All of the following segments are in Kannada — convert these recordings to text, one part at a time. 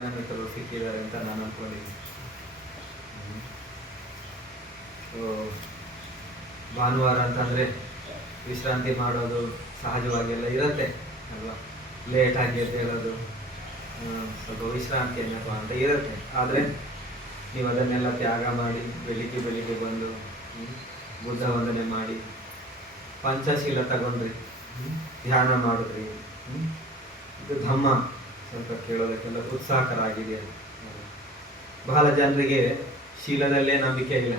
ಮಿತ್ರರು ಸಿಕ್ಕಿದ್ದಾರೆ ಅಂತ ನಾನು ಅನ್ಕೊಂಡಿದ್ದೀನಿ. ಸೊ ಭಾನುವಾರ ಅಂತಂದರೆ ವಿಶ್ರಾಂತಿ ಮಾಡೋದು ಸಹಜವಾಗಿ ಎಲ್ಲ ಇರುತ್ತೆ ಅಲ್ವಾ. ಲೇಟಾಗಿ ಎದ್ದೇಳೋದು, ಸ್ವಲ್ಪ ವಿಶ್ರಾಂತಿ ಏನಪ್ಪ ಅಂತ ಇರುತ್ತೆ. ಆದರೆ ನೀವು ಅದನ್ನೆಲ್ಲ ತ್ಯಾಗ ಮಾಡಿ ಬೆಳಿಗ್ಗೆ ಬಂದು ಬುದ್ಧ ವಂದನೆ ಮಾಡಿ ಪಂಚಶೀಲ ತಗೊಂಡ್ರಿ, ಧ್ಯಾನ ಮಾಡಿದ್ರಿ. ಇದು ಧಮ್ಮ ಸ್ವಲ್ಪ ಕೇಳೋದಕ್ಕೆಲ್ಲ ಉತ್ಸಾಹಕರ ಆಗಿದೆ. ಬಹಳ ಜನರಿಗೆ ಶೀಲದಲ್ಲೇ ನಂಬಿಕೆ ಇಲ್ಲ.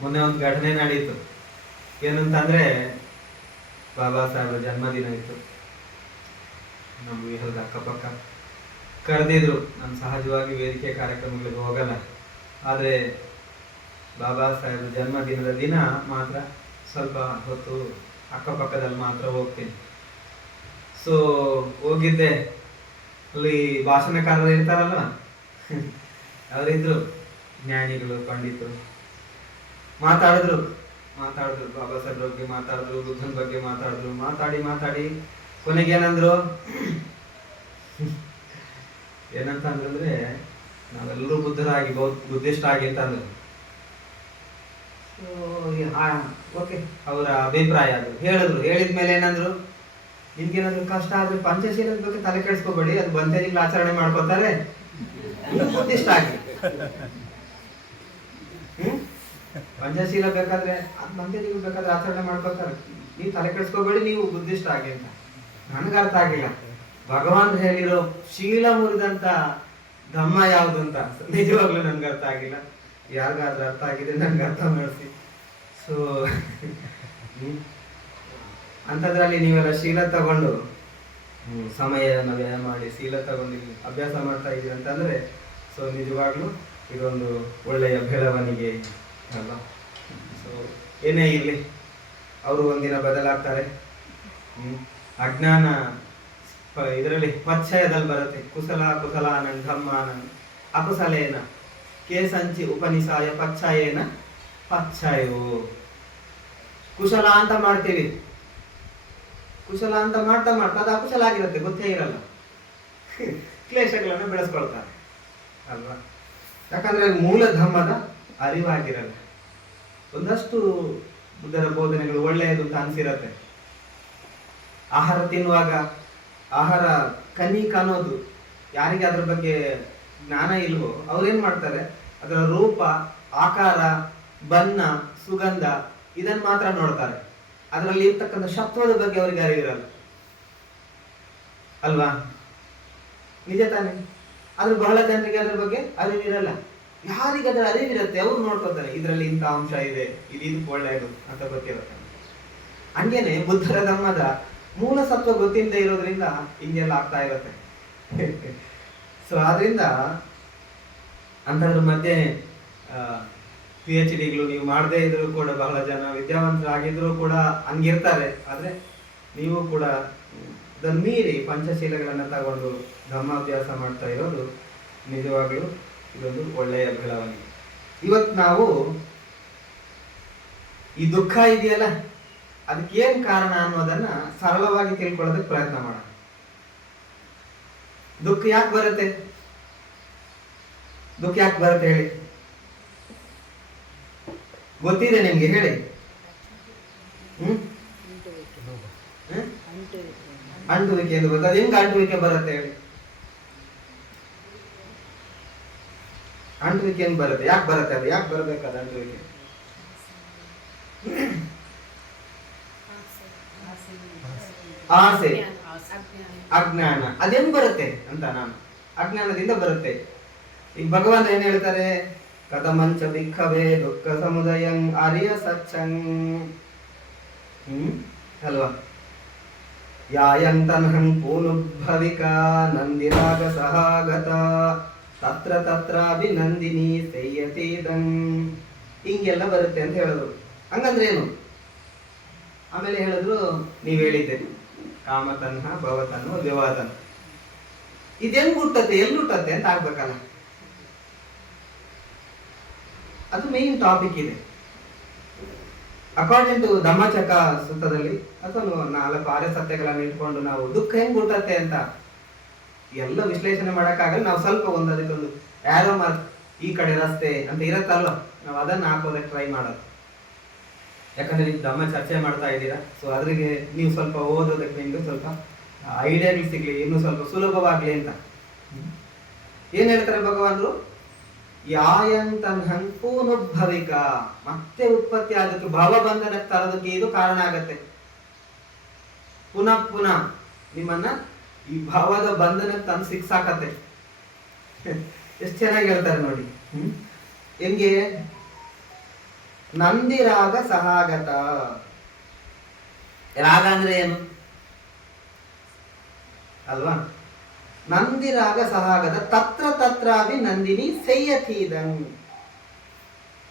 ಮೊನ್ನೆ ಒಂದು ಘಟನೆ ನಡೀತು. ಏನಂತಂದ್ರೆ ಬಾಬಾ ಸಾಹೇಬ್ರ ಜನ್ಮದಿನ ಇತ್ತು. ನಮ್ಮ ವಿಹಲ್ದ ಅಕ್ಕಪಕ್ಕ ಕರೆದಿದ್ರು. ನಾನು ಸಹಜವಾಗಿ ವೇದಿಕೆ ಕಾರ್ಯಕ್ರಮಗಳಿಗೆ ಹೋಗಲ್ಲ, ಆದರೆ ಬಾಬಾ ಸಾಹೇಬ್ರ ಜನ್ಮದಿನದ ದಿನ ಮಾತ್ರ ಸ್ವಲ್ಪ ಹೊತ್ತು ಅಕ್ಕಪಕ್ಕದಲ್ಲಿ ಮಾತ್ರ ಹೋಗ್ತೀನಿ. ಸೊ ಹೋಗಿದ್ದೆ. ಅಲ್ಲಿ ಭಾಷಣಕಾರರು ಇರ್ತಾರಲ್ಲ, ಅವರಿದ್ರು, ಜ್ಞಾನಿಗಳು, ಪಂಡಿತರು. ಮಾತಾಡಿದ್ರು ಬಾಬಾ ಸಾಹೇಬ್ರ ಬಗ್ಗೆ ಮಾತಾಡಿದ್ರು, ಬುದ್ಧನ ಬಗ್ಗೆ ಮಾತಾಡಿದ್ರು. ಮಾತಾಡಿ ಕೊನೆಗೆ ಏನಂತಂದ್ರೆ ನಾವೆಲ್ಲರೂ ಬುದ್ಧರಾಗಿ ಬುದ್ಧಿಸ್ಟ್ ಆಗಿ ಅಂತ ಅಂದ್ರು. ಓಕೆ, ಅವರ ಅಭಿಪ್ರಾಯ ಅದು ಹೇಳಿದ್ಮೇಲೆ ಏನಂದ್ರು, ನಿಮ್ಗೇನಾದ್ರು ಕಷ್ಟ ಆದ್ರೆ ಪಂಚಶೀಲದ ಬಗ್ಗೆ ತಲೆ ಕೆಡಿಸ್ಕೋಬೇಡಿ, ಅದು ಬಂತೇಜಿಗಳು ಆಚರಣೆ ಮಾಡ್ಕೋತಾರೆ, ಬುದ್ಧಿಸ್ಟ್ ಆಗಿ. ಪಂಚಶೀಲ ಬೇಕಾದ್ರೆ ಬಂತೇಜಿಗಳು ಬೇಕಾದ್ರೆ ಆಚರಣೆ ಮಾಡ್ಕೋತಾರೆ, ನೀವು ತಲೆ ಕೆಡಿಸ್ಕೋಬೇಡಿ, ನೀವು ಬುದ್ಧಿಸ್ಟ್ ಆಗಿ ಅಂತ. ನನ್ಗೆ ಅರ್ಥ ಆಗಿಲ್ಲ ಭಗವಾನ್ ಹೇಳಿರೋ ಶೀಲ ಮುರಿದಂತ ಧಮ್ಮ ಯಾವುದು ಅಂತ. ನಿಜವಾಗ್ಲೂ ನನ್ಗೆ ಅರ್ಥ ಆಗಿಲ್ಲ. ಯಾರಿಗಾದ್ರೂ ಅರ್ಥ ಆಗಿದೆ ನನ್ಗೆ ಅರ್ಥ ಮಾಡಿಸಿ. ಸೊ ಅಂಥದ್ರಲ್ಲಿ ನೀವೆಲ್ಲ ಶೀಲ ತಗೊಂಡು ಸಮಯನ ವ್ಯಯ ಮಾಡಿ ಶೀಲ ತಗೊಂಡು ಅಭ್ಯಾಸ ಮಾಡ್ತಾ ಇದ್ದೀರಿ ಅಂತಂದ್ರೆ, ಸೊ ನಿಜವಾಗ್ಲೂ ಇದೊಂದು ಒಳ್ಳೆಯ ಬೆಳವಣಿಗೆ ಅಲ್ವಾ. ಸೊ ಏನೇ ಇರಲಿ, ಅವರು ಒಂದಿನ ಬದಲಾಗ್ತಾರೆ. ಅಜ್ಞಾನ ಇದರಲ್ಲಿ ಪಚ್ಚಯದಲ್ಲಿ ಬರುತ್ತೆ. ಕುಶಲ ಧಮ್ಮಾನಂದ್ ಅಕುಶಲೇನ ಕೇಸಂಚಿ ಉಪನಿಷಾಯ ಪಚ್ಚಯೇನ ಪಚ್ಚಯೋ. ಕುಶಲ ಅಂತ ಮಾಡ್ತೀವಿ, ಕುಶಲ ಅಂತ ಮಾಡ್ತಾ ಅದು ಅಕುಶಲ ಆಗಿರುತ್ತೆ, ಗೊತ್ತೇ ಇರಲ್ಲ. ಕ್ಲೇಶಗಳನ್ನು ಬೆಳೆಸ್ಕೊಳ್ತಾರೆ ಅಲ್ವಾ. ಯಾಕಂದ್ರೆ ಮೂಲ ಧರ್ಮದ ಅರಿವಾಗಿರಲ್ಲ. ಒಂದಷ್ಟು ಬುದ್ಧರ ಬೋಧನೆಗಳು ಒಳ್ಳೆಯದು ಅಂತ ಅನ್ಸಿರತ್ತೆ. ಆಹಾರ ತಿನ್ನುವಾಗ ಆಹಾರ ಕನಿ ಕಾಣೋದು, ಯಾರಿಗೆ ಅದ್ರ ಬಗ್ಗೆ ಜ್ಞಾನ ಇಲ್ವೋ ಅವ್ರೇನ್ ಮಾಡ್ತಾರೆ, ಅದರ ರೂಪ, ಆಕಾರ, ಬಣ್ಣ, ಸುಗಂಧ ಇದನ್ನ ಮಾತ್ರ ನೋಡ್ತಾರೆ. ಅದರಲ್ಲಿ ಇರ್ತಕ್ಕಂಥ ಶತ್ವದ ಬಗ್ಗೆ ಅವ್ರಿಗೆ ಅರಿವಿರಲ್ಲ ಅಲ್ವಾ. ನಿಜ ತಾನೆ? ಆದ್ರೆ ಬಹಳ ಜನರಿಗೆ ಅದ್ರ ಬಗ್ಗೆ ಅರಿವಿರಲ್ಲ. ಯಾರಿಗೆ ಅದರ ಅರಿವಿರುತ್ತೆ ಅವ್ರು ನೋಡ್ಕೋತಾರೆ, ಇದರಲ್ಲಿ ಇಂಥ ಅಂಶ ಇದೆ, ಇದು ಒಳ್ಳೆಯದು ಅಂತ ಗೊತ್ತಿರುತ್ತೆ. ಹಂಗೇನೆ ಬುದ್ಧರ ಧರ್ಮದ ಮೂಲ ಸತ್ವ ಗೊತ್ತಿಲ್ಲದೆ ಇರೋದ್ರಿಂದ ಹಿಂಗೆಲ್ಲ ಆಗ್ತಾ ಇರುತ್ತೆ. ಸೊ ಆದ್ರಿಂದ ಅಂತದ್ರ ಮಧ್ಯೆ PhDಗಳು ನೀವು ಮಾಡದೇ ಇದ್ರು ಕೂಡ, ಬಹಳ ಜನ ವಿದ್ಯಾವಂತರಾಗಿದ್ರು ಕೂಡ ಹಂಗಿರ್ತಾರೆ. ಆದ್ರೆ ನೀವು ಕೂಡ ಅದನ್ನು ಮೀರಿ ಪಂಚಶೀಲಗಳನ್ನ ತಗೊಂಡು ಧರ್ಮಾಭ್ಯಾಸ ಮಾಡ್ತಾ ಇರೋದು ನಿಜವಾಗ್ಲೂ ಇದೊಂದು ಒಳ್ಳೆಯ ಬೆಳವಣಿಗೆ. ಇವತ್ತು ನಾವು ಈ ದುಃಖ ಇದೆಯಲ್ಲ, ಅದಕ್ಕೆ ಏನ್ ಕಾರಣ ಅನ್ನೋದನ್ನ ಸರಳವಾಗಿ ತಿಳ್ಕೊಳ್ಳೋದಕ್ಕೆ ಪ್ರಯತ್ನ ಮಾಡೋಣ. ದುಃಖ ಯಾಕೆ ಬರುತ್ತೆ ಹೇಳಿ? ಗೊತ್ತಿದೆ ನಿಮ್ಗೆ? ಹೇಳಿ. ಅಂಟುವಿಕೆ ಎಂದು ಗೊತ್ತಾ? ಹೆಂಗ್ ಅಂಟುವಿಕೆ ಬರುತ್ತೆ ಹೇಳಿ? ಅಂಟುವಿಕೆ ಹೆಂಗ್ ಬರುತ್ತೆ? ಯಾಕೆ ಬರುತ್ತೆ? ಅದು ಯಾಕೆ ಬರಬೇಕಾದ ಅಂಟುವಿಕೆ? ಆಸೆ, ಅಜ್ಞಾನ. ಅದೇನ್ ಬರುತ್ತೆ ಅಂತ ನಾನು ಅಜ್ಞಾನದಿಂದ ಬರುತ್ತೆ. ಈಗ ಭಗವಾನ್ ಏನ್ ಹೇಳ್ತಾರೆ? ಕಥಮಂಚ ಭಿಕ್ಷವೇ ದುಃಖ ಸಮುದಯಂ ಆರ್ಯ ಸಚ್ಚಂ ಅಲ್ವಾ. ಯಾಯಂತನಹಂ ಪೂನುಭವಿಕ ನಂದಿರಾಗ ಸಹಾಗತ ತತ್ರಾಭಿನಂದಿನಿ ಸೆಯ್ಯತೀದಂ. ಹಿಂಗೆಲ್ಲ ಬರುತ್ತೆ ಅಂತ ಹೇಳಿದ್ರು. ಹಂಗಂದ್ರೆ ಏನು? ಆಮೇಲೆ ಹೇಳಿದ್ರು, ನೀವ್ ಹೇಳಿದ್ದೆ ಕಾಮತನ್ಹ ಭವತನ್ಹ ವಿವಾದನ್. ಇದೆಂಗ್ ಹುಟ್ಟತ್ತೆ, ಎಲ್ಲಿ ಹುಟ್ಟತ್ತೆ ಅಂತ ಆಗ್ಬೇಕಲ್ಲ. ಅದು ಮೇನ್ ಟಾಪಿಕ್ ಇದೆ. ಅಕಾರ್ಡಿಂಗ್ ಟು ಧಮ್ಮಚಕ ಸೂತ್ರದಲ್ಲಿ ಅಥವಾ 4 ಆರ್ಯ ಸತ್ಯಗಳನ್ನು ಇಟ್ಕೊಂಡು ನಾವು ದುಃಖ ಹೆಂಗ್ ಹುಟ್ಟತ್ತೆ ಅಂತ ಎಲ್ಲ ವಿಶ್ಲೇಷಣೆ ಮಾಡೋಕ್ಕಾಗಲ್ಲ. ನಾವು ಸ್ವಲ್ಪ ಅದಕ್ಕೊಂದು ಆರೋ ಮಾರ್ಕ್, ಈ ಕಡೆ ರಸ್ತೆ ಅಂತ ಇರತ್ತಲ್ವ, ನಾವು ಅದನ್ನು ಹಾಕೋದಕ್ಕೆ ಟ್ರೈ ಮಾಡೋದು. ಯಾಕಂದ್ರೆ ನೀವು ಧಮ್ಮ ಚರ್ಚೆ ಮಾಡ್ತಾ ಇದ್ದೀರಾ, ಸೊ ಅದ್ರಿಗೆ ನೀವು ಸ್ವಲ್ಪ ಓದೋದಕ್ಕೆ ನಿಮ್ಗೆ ಸ್ವಲ್ಪ ಐಡಿಯಾಗಳು ಸಿಗ್ಲಿ, ಇನ್ನೂ ಸ್ವಲ್ಪ ಸುಲಭವಾಗ್ಲಿ ಅಂತ. ಏನ್ ಹೇಳ್ತಾರೆ ಭಗವಾನ್ರು? ಯಾಯಂತನ್ ಪೂನುಭವಿಕ, ಮತ್ತೆ ಉತ್ಪತ್ತಿ ಆಗೋದಕ್ಕೆ ಭವಬಂಧನಕ್ಕೆ ತರೋದಕ್ಕೆ ಇದು ಕಾರಣ ಆಗತ್ತೆ. ಪುನಃ ಪುನಃ ನಿಮ್ಮನ್ನ ಈ ಭಾವದ ಬಂಧನಕ್ಕೆ ತಂದು ಸಿಕ್ಸಾಕತ್ತೆ. ಎಷ್ಟು ಚೆನ್ನಾಗಿ ಹೇಳ್ತಾರೆ ನೋಡಿ. ಹೆಂಗೆ? ನಂದಿ ರಾಗ ಸಹಾಗತ. ರಾಗ ಅಂದ್ರೆ ಏನು ಅಲ್ವಾ? ನಂದಿ ರಾಗ ಸಹಾಗತ ತತ್ರ ತತ್ರಾಭಿ ನಂದಿನಿ ಸೆಯ್ಯತೀದಂ.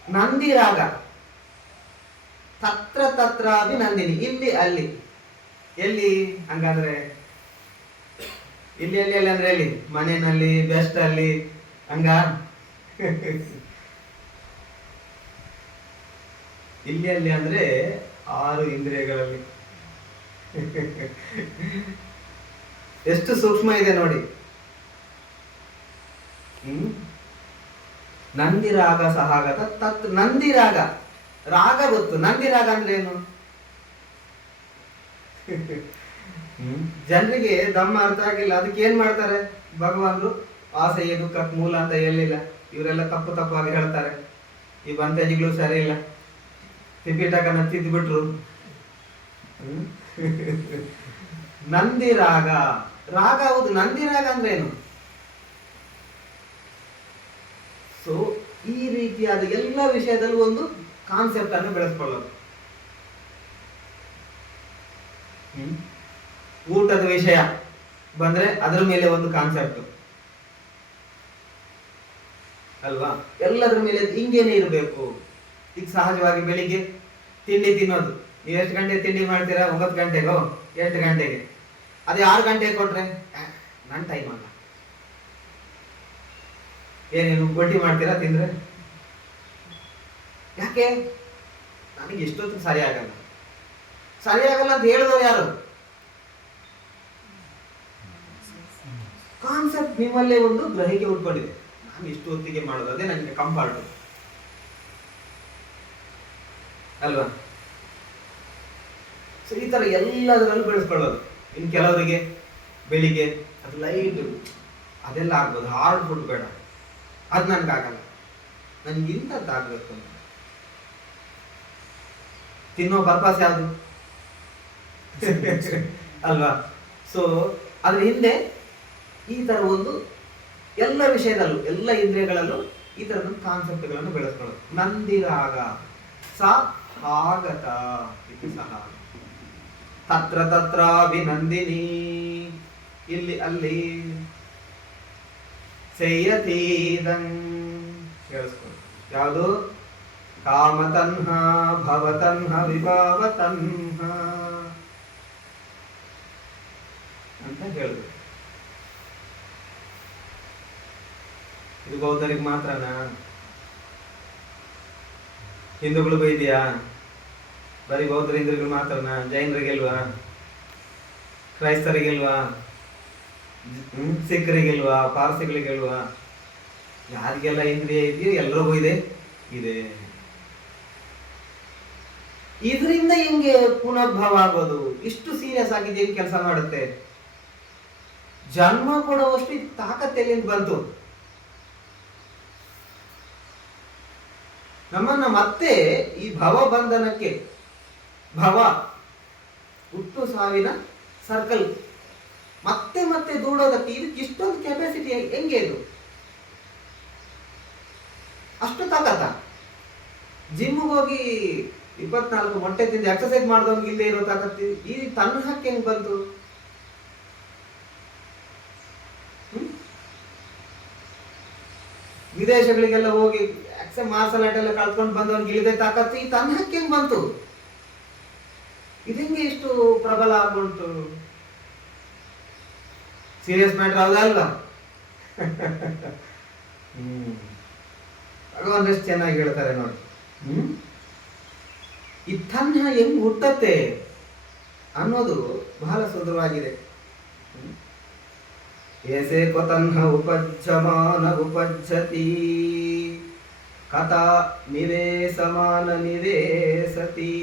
ನಂದಿ ರಾಗ ತತ್ರ ತತ್ರಾಭಿ ನಂದಿನಿ, ಇಲ್ಲಿ ಅಲ್ಲಿ. ಎಲ್ಲಿ ಹಂಗಾದ್ರೆ ಇಲ್ಲಿ ಎಲ್ಲಿ ಅಲ್ಲಿ ಅಂದ್ರೆ ಎಲ್ಲಿ? ಮನೆಯಲ್ಲಿ, ಬೆಸ್ಟ್ ಅಲ್ಲಿ, ಹಂಗ ಇಲ್ಲಿ ಅಲ್ಲಿ ಅಂದ್ರೆ 6 ಇಂದ್ರಿಯಗಳಲ್ಲಿ. ಎಷ್ಟು ಸೂಕ್ಷ್ಮ ಇದೆ ನೋಡಿ. ನಂದಿ ರಾಗ ಸಹಾಗತ ತತ್. ನಂದಿ ರಾಗ, ರಾಗ ಗೊತ್ತು, ನಂದಿ ರಾಗ ಅಂದ್ರೆ ಏನು? ಜನರಿಗೆ ದಮ್ಮ ಅರ್ಥ ಆಗಿಲ್ಲ. ಅದಕ್ಕೆ ಏನ್ ಮಾಡ್ತಾರೆ ಭಗವಾನ್ರು? ಆಸೆಯ ದುಃಖಕ್ಕೆ ಮೂಲ ಅಂತ ಎಲ್ಲಿಲ್ಲ. ಇವರೆಲ್ಲ ತಪ್ಪು ತಪ್ಪಾಗಿ ಹೇಳ್ತಾರೆ. ಈ ಬಂತೇಜಿಗಳು ಸರಿ ಇಲ್ಲ, ತ್ರಿಪಿಟಕನ ತಿದ್ಬಿಟ್ರು. ನಂದಿ ರಾಗ, ರಾಗ ಹೌದು. ನಂದಿ ರಾಗ ಅಂದ್ರೆ ಏನು? ಸೊ ಈ ರೀತಿಯಾದ ಎಲ್ಲ ವಿಷಯದಲ್ಲೂ ಒಂದು ಕಾನ್ಸೆಪ್ಟ್ ಅನ್ನು ಬೆಳೆಸ್ಕೊಳ್ಳೋದು. ಊಟದ ವಿಷಯ ಬಂದ್ರೆ ಅದರ ಮೇಲೆ ಒಂದು ಕಾನ್ಸೆಪ್ಟ್ ಅಲ್ವಾ? ಎಲ್ಲದರ ಮೇಲೆ ಹಿಂಗೇನೆ ಇರಬೇಕು. ಈಗ ಸಹಜವಾಗಿ ಬೆಳಿಗ್ಗೆ ತಿಂಡಿ ತಿನ್ನೋದು, ನೀವು ಎಷ್ಟು ಗಂಟೆ ತಿಂಡಿ ಮಾಡ್ತೀರಾ? 9 ಗಂಟೆಗೋ 8 ಗಂಟೆಗೆ. ಅದೇ 6 ಗಂಟೆಗೆ ಕೊಟ್ರೆ ನನ್ನ ಟೈಮ್ ಅಲ್ಲ, ಏನೇನು ಬಡ್ಡಿ ಮಾಡ್ತೀರಾ ತಿಂದ್ರೆ? ಯಾಕೆ? ನನಗೆ ಎಷ್ಟೊತ್ತು ಸರಿ ಆಗಲ್ಲ ಅಂತ ಹೇಳಿದವರು ಯಾರು? ಕಾನ್ಸೆಪ್ಟ್ ನಿಮ್ಮಲ್ಲೇ ಒಂದು ಗ್ರಹಿಕೆ ಉಟ್ಕೊಂಡಿದೆ. ನಾನು ಇಷ್ಟು ಹೊತ್ತಿಗೆ ಮಾಡೋದು, ಅದೇ ನನಗೆ ಕಂಫರ್ಟ್ ಅಲ್ವಾ? ಸೊ ಈ ತರ ಎಲ್ಲದರಲ್ಲೂ ಬೆಳೆಸ್ಕೊಳ್ಳೋದು. ಇನ್ನು ಕೆಲವರಿಗೆ ಬೆಳಿಗ್ಗೆ ಅದು ಲೈಟ್ ಅದೆಲ್ಲ ಆಗ್ಬೋದು, ಹಾರ್ಡ್ ಫುಡ್ ಬೇಡ, ಅದು ನನ್ಗಾಗಲ್ಲ, ನನ್ಗೆ ಇಂಥದ್ದು ಆಗ್ಬೇಕು ಅಂತ. ತಿನ್ನೋ ಪರ್ಪಸ್ ಯಾವುದು ಅಲ್ವಾ? ಸೊ ಅದ್ರ ಹಿಂದೆ ಈ ತರ ಒಂದು ಎಲ್ಲ ವಿಷಯದಲ್ಲೂ, ಎಲ್ಲ ಇಂದ್ರಿಯಗಳಲ್ಲೂ ಈ ತರದ ಕಾನ್ಸೆಪ್ಟ್ಗಳನ್ನು ಬೆಳೆಸ್ಕೊಳ್ಳೋದು. ನಂದಿರಾಗ ಸಹಾಗತ ಇದು ಸಹ ತತ್ರ ತತ್ರಾಭಿನಂದಿನಿ, ಇಲ್ಲಿ ಅಲ್ಲಿ. ಸೆಯ್ಯತೀದಂ, ಕೇಳಿಸ್ಕೊಳ್ಳಿ. ಯಾವುದು? ಕಾಮತನ್ಹ ಭವತನ್ಹ ವಿಭಾವತನ್ಹ ಅಂತ ಹೇಳಿದ್ರು. ಇದು ಬೌದ್ಧರಿಗೆ ಮಾತ್ರನಾ? ಹಿಂದೂಗಳು ಬೈದ್ಯಾ? ಬರೀ ಬೌದ್ಧ ಹಿಂದೂಗಳು ಮಾತ್ರನಾ? ಜೈನರಿಗೆಲ್ವಾ? ಕ್ರೈಸ್ತರಿಗೆಲ್ವಾ? ಸಿಖ್ರಿಗೆಲ್ವಾ? ಪಾರ್ಸಿಗಳಿಗೆಲ್ವಾ? ಯಾರಿಗೆಲ್ಲ ಇಂದ್ರಿಯ ಇದೆಯೋ ಎಲ್ರಿಗೂ ಇದೆ. ಇದರಿಂದ ಹಿಂಗೆ ಪುನರ್ಭವ ಆಗೋದು ಇಷ್ಟು ಸೀರಿಯಸ್ ಆಗಿದೆ. ಏನ್ ಕೆಲಸ ಮಾಡುತ್ತೆ? ಜನ್ಮ ಕೊಡುವಷ್ಟು ತಾಕತ್ ಎಲ್ಲಿಂದ ಬಂತು? ನಮ್ಮನ್ನ ಮತ್ತೆ ಈ ಭವ ಬಂಧನಕ್ಕೆ, ಭವ ಹುಟ್ಟು ಸಾವಿನ ಸರ್ಕಲ್ ಮತ್ತೆ ಮತ್ತೆ ದೂಡೋದಕ್ಕೆ ಇದಕ್ಕೆ ಇಷ್ಟೊಂದು ಕೆಪಾಸಿಟಿ ಹೆಂಗೆ? ಇದು ಅಷ್ಟು ತಾಕತ್ತ? ಜಿಮ್ಗೆ ಹೋಗಿ 24 ಮೊಟ್ಟೆ ತಿಂದು ಎಕ್ಸರ್ಸೈಸ್ ಮಾಡಿದವ್ರಿಗೆ ಇಲ್ಲದೆ ಇರೋ ತಾಕತ್ತು ಈ ತನ್ನ ಹಕ್ಕೆ ಹೆಂಗ್ ಬಂತು? ವಿದೇಶಗಳಿಗೆಲ್ಲ ಹೋಗಿ ಮಾರ್ಷಲ್ ಆರ್ಟ್ ಎಲ್ಲ ಕಳ್ಕೊಂಡು ಬಂದವನ್ಗೆ ಇಲ್ಲದೆ ತಾಕತ್ತು ಈ ತನ್ನ ಹಕ್ಕೆ ಹೆಂಗ್ ಬಂತು? ಇದಂಗೆ ಇಷ್ಟು ಪ್ರಬಲ ಆಗ್ಬಿಡ್ತು. ಸೀರಿಯಸ್ ಮ್ಯಾಟರ್ ಹೌದಲ್ವಾ? ಭಗವಾನ್ ಎಷ್ಟು ಚೆನ್ನಾಗಿ ಹೇಳ್ತಾರೆ ನೋಡಿ. ಈ ತನ್ನ ಹೆಂಗ್ ಹುಟ್ಟತ್ತೆ ಅನ್ನೋದು ಬಹಳ ಸುಂದರವಾಗಿದೆ. ಏಸೆ ಕೊತನ್ಹ ಉಪಜ್ಜಮಾನ ಉಪಜ್ಜತಿ ಕಥಾ ನಿವೇಸಮಾನ ನಿವೇಸತಿ.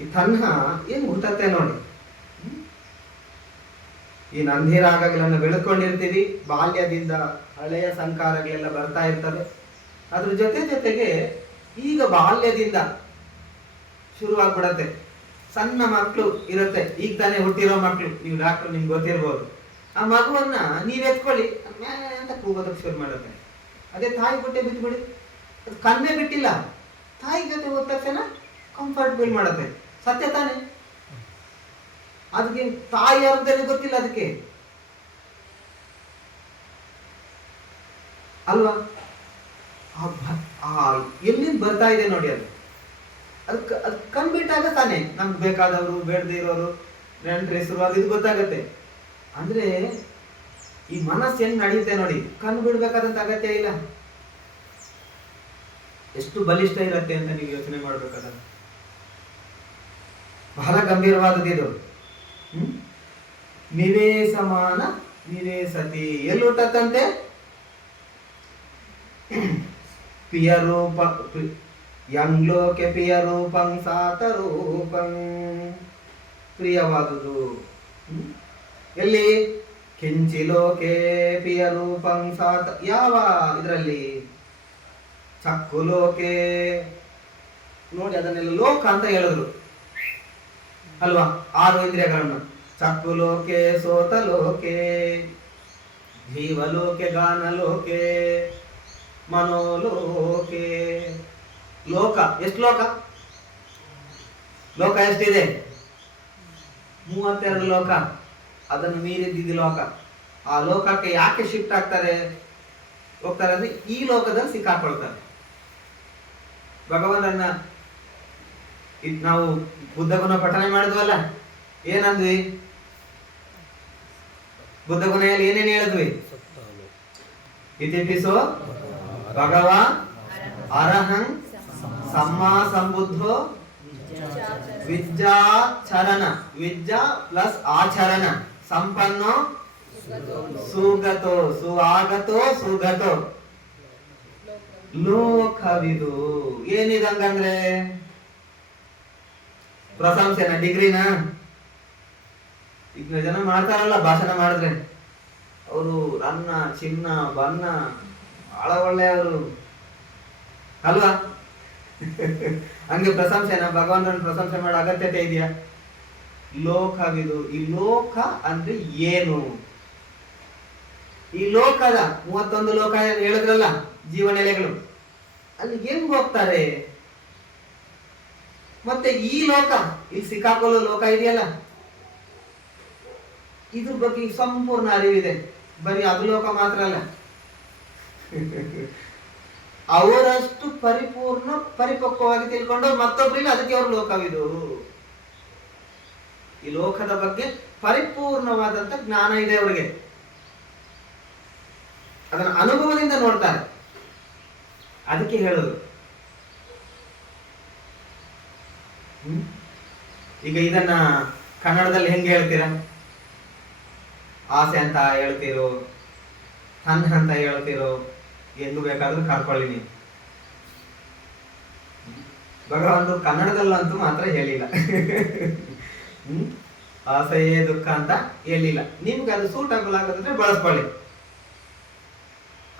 ಈ ತನ್ಹ ಏನು ಹುಟ್ಟತ್ತೆ ನೋಡಿ. ಈ ನಂದಿ ರಾಗಗಳನ್ನು ಬೆಳೆದುಕೊಂಡಿರ್ತೀವಿ, ಬಾಲ್ಯದಿಂದ ಹಳೆಯ ಸಂಕಾರಗಳೆಲ್ಲ ಬರ್ತಾ ಇರ್ತವೆ. ಅದ್ರ ಜೊತೆಗೆ ಈಗ ಬಾಲ್ಯದಿಂದ ಶುರುವಾಗ್ಬಿಡತ್ತೆ. ಸಣ್ಣ ಮಕ್ಕಳು ಇರುತ್ತೆ, ಈಗ ತಾನೇ ಹುಟ್ಟಿರೋ ಮಕ್ಕಳು, ನೀವು ಡಾಕ್ಟರ್ ನಿಮ್ಗೆ ಗೊತ್ತಿರ್ಬೋದು. ಆ ಮಗುವನ್ನ ನೀವ್ ಎತ್ಕೊಳ್ಳಿ ಅಂತ ಕೂಗೋದಕ್ಕೆ ಶುರು ಮಾಡುತ್ತೆ. ಅದೇ ತಾಯಿ ಬಟ್ಟೆ ಬಿಟ್ಬಿಡಿ, ಅದು ಕನ್ನೆ ಬಿಟ್ಟಿಲ್ಲ, ತಾಯಿ ಜೊತೆ ಹೋದ ತಕ್ಷಣ ಕಂಫರ್ಟ್ ಫೀಲ್ ಮಾಡುತ್ತೆ. ಸತ್ಯ ತಾನೆ? ಅದಕ್ಕೆ ತಾಯಿ ಅರ್ಥನೇ ಗೊತ್ತಿಲ್ಲ ಅದಕ್ಕೆ ಅಲ್ವಾ? ಎಲ್ಲಿಂದ ಬರ್ತಾ ಇದೆ ನೋಡಿ ಅದು. ಅದು ಕಂಡ್ಬಿಟ್ಟಾಗ ತಾನೆ ನಮ್ಗೆ ಬೇಕಾದವರು ಬೇಡದೇ ಇರೋರು ನೆಂಟ್ರ ಹೆಸರು ಅದು ಇದು ಗೊತ್ತಾಗತ್ತೆ. ಅಂದ್ರೆ ಈ ಮನಸ್ಸು ಹೆಂಗ್ ನಡೆಯುತ್ತೆ ನೋಡಿ, ಕಣ್ಣು ಬಿಡ್ಬೇಕಾದಂತ ಅಗತ್ಯ ಇಲ್ಲ. ಎಷ್ಟು ಬಲಿಷ್ಠ ಇರತ್ತೆ ಅಂತ ನೀವು ಯೋಚನೆ ಮಾಡ್ಬೇಕಾದ. ಬಹಳ ಗಂಭೀರವಾದದ್ದು ಇದು. ನಿವೇಸಮಾನ ನಿವೇಸತಿ. ಎಲ್ಲಿ ಹುಟ್ಟತ್ತಂತೆ? ಪ್ರಿಯ ರೂಪ ಯಂಗ್ಲೋಕೆ ಪ್ರಿಯ ರೂಪಂ ಸಾತ ರೂಪಂ. ಪ್ರಿಯವಾದುದು ಎಲ್ಲಿ? ಕಿಂಚಿಲೋಕೆ ಪ್ರಿಯ ರೂಪಂ ಸಾತ. ಯಾವ ಇದರಲ್ಲಿ? ಚಕ್ಕುಲೋಕೆ. ನೋಡಿ, ಅದನ್ನೆಲ್ಲ ಲೋಕ ಅಂತ ಹೇಳಿದ್ರು ಅಲ್ವಾ? 6 ಇಂದ್ರಿಯಗಳನ್ನು. ಚಕ್ಕುಲೋಕೆ ಸೋತಲೋಕೆ ಜೀವಲೋಕೆ ಗಾನಲೋಕೆ ಮನೋಲೋಕೆ. ಲೋಕ ಎಷ್ಟು? ಲೋಕ ಎಷ್ಟಿದೆ? 32 ಲೋಕ. ಅದನ್ನು ಮೀರಿದ್ದಿದ್ದು ಲೋಕ. ಆ ಲೋಕಕ್ಕೆ ಯಾಕೆ ಶಿಫ್ಟ್ ಹೋಗ್ತಾರೆ ಅಂದ್ರೆ ಈ ಲೋಕದಲ್ಲಿ ಸಿಕ್ಕಾಕೊಳ್ತಾರೆ. ಭಗವಂತನ ನಾವು ಬುದ್ಧಗುಣ ಪಠನೆ ಮಾಡಿದ್ವಲ್ಲ, ಏನಂದ್ವಿ? ಬುದ್ಧಗುಣದಲ್ಲಿ ಏನೇನು ಹೇಳಿದ್ವಿ? ಇತಿಪಿಸೋ ಭಗವ ಅರಹಂ ಸಮ್ಮಾ ಸಂಬುದ್ಧೋ ವಿದ್ಯಾಚರಣ. ವಿದ್ಯಾ ಪ್ಲಸ್ ಆಚರಣ ಸಂಪನ್ನೋ ಸುಗತೋ ಸುಆಗತೋ ಸುಗತೋ ಲೋಕವಿದು. ಏನಿದಂಗಂದ್ರೆ ಪ್ರಶಂಸೆನ, ಡಿಗ್ರಿನ? ಈಗ ಜನ ಮಾಡ್ತಾರಲ್ಲ ಭಾಷಣ ಮಾಡಿದ್ರೆ, ಅವರು ರನ್ನ ಚಿನ್ನ ಬನ್ನ ಬಹಳ ಒಳ್ಳೆಯವರು ಅಲ್ವಾ? ಹಂಗೆ ಪ್ರಶಂಸೆನ? ಭಗವಂತನ ಪ್ರಶಂಸೆ ಮಾಡೋ ಅಗತ್ಯತೆ ಇದೆಯಾ? ಲೋಕವಿದು. ಈ ಲೋಕ ಅಂದ್ರೆ ಏನು? ಈ ಲೋಕದ 31 ಲೋಕ ಹೇಳಿದ್ರಲ್ಲ, ಜೀವನೆಲೆಗಳು, ಅಲ್ಲಿ ಹೆಂಗ್ ಹೋಗ್ತಾರೆ? ಮತ್ತೆ ಈ ಲೋಕ, ಇಲ್ಲಿ ಸಿಕ್ಕಾಕೊಳ್ಳೋ ಲೋಕ ಇದೆಯಲ್ಲ, ಇದ್ರ ಬಗ್ಗೆ ಸಂಪೂರ್ಣ ಅರಿವಿದೆ. ಬರೀ ಅದು ಲೋಕ ಮಾತ್ರ ಅಲ್ಲ, ಅವರಷ್ಟು ಪರಿಪಕ್ವವಾಗಿ ತಿಳ್ಕೊಂಡು ಮತ್ತೊಬ್ಬರಿಗೆ ಅದಕ್ಕೆ ಅವ್ರ ಲೋಕವಿದು. ಈ ಲೋಕದ ಬಗ್ಗೆ ಪರಿಪೂರ್ಣವಾದಂತ ಜ್ಞಾನ ಇದೆ ಅವರಿಗೆ. ಅದನ್ನ ಅನುಭವದಿಂದ ನೋಡ್ತಾರೆ. ಅದಕ್ಕೆ ಹೇಳೋದು. ಈಗ ಇದನ್ನ ಕನ್ನಡದಲ್ಲಿ ಹೆಂಗೆ ಹೇಳ್ತೀರಾ? ಆಸೆ ಅಂತ ಹೇಳ್ತೀರೋ, ತನ್ನ ಅಂತ ಹೇಳ್ತೀರೋ, ಎಂದು ಬೇಕಾದ್ರೂ ಕರ್ಕೊಳ್ಳಿ ನೀವು. ಭಗವಂತ ಕನ್ನಡದಲ್ಲಂತೂ ಮಾತ್ರ ಹೇಳಿಲ್ಲ. ಆಸೆಯೇ ದುಃಖ ಅಂತ ಹೇಳಿಲ್ಲ. ನಿಮ್ಗೆ ಅದು ಸೂಟಬಲ್ ಆಗೋದಂದ್ರೆ ಬಳಸ್ಕೊಳ್ಳಿ.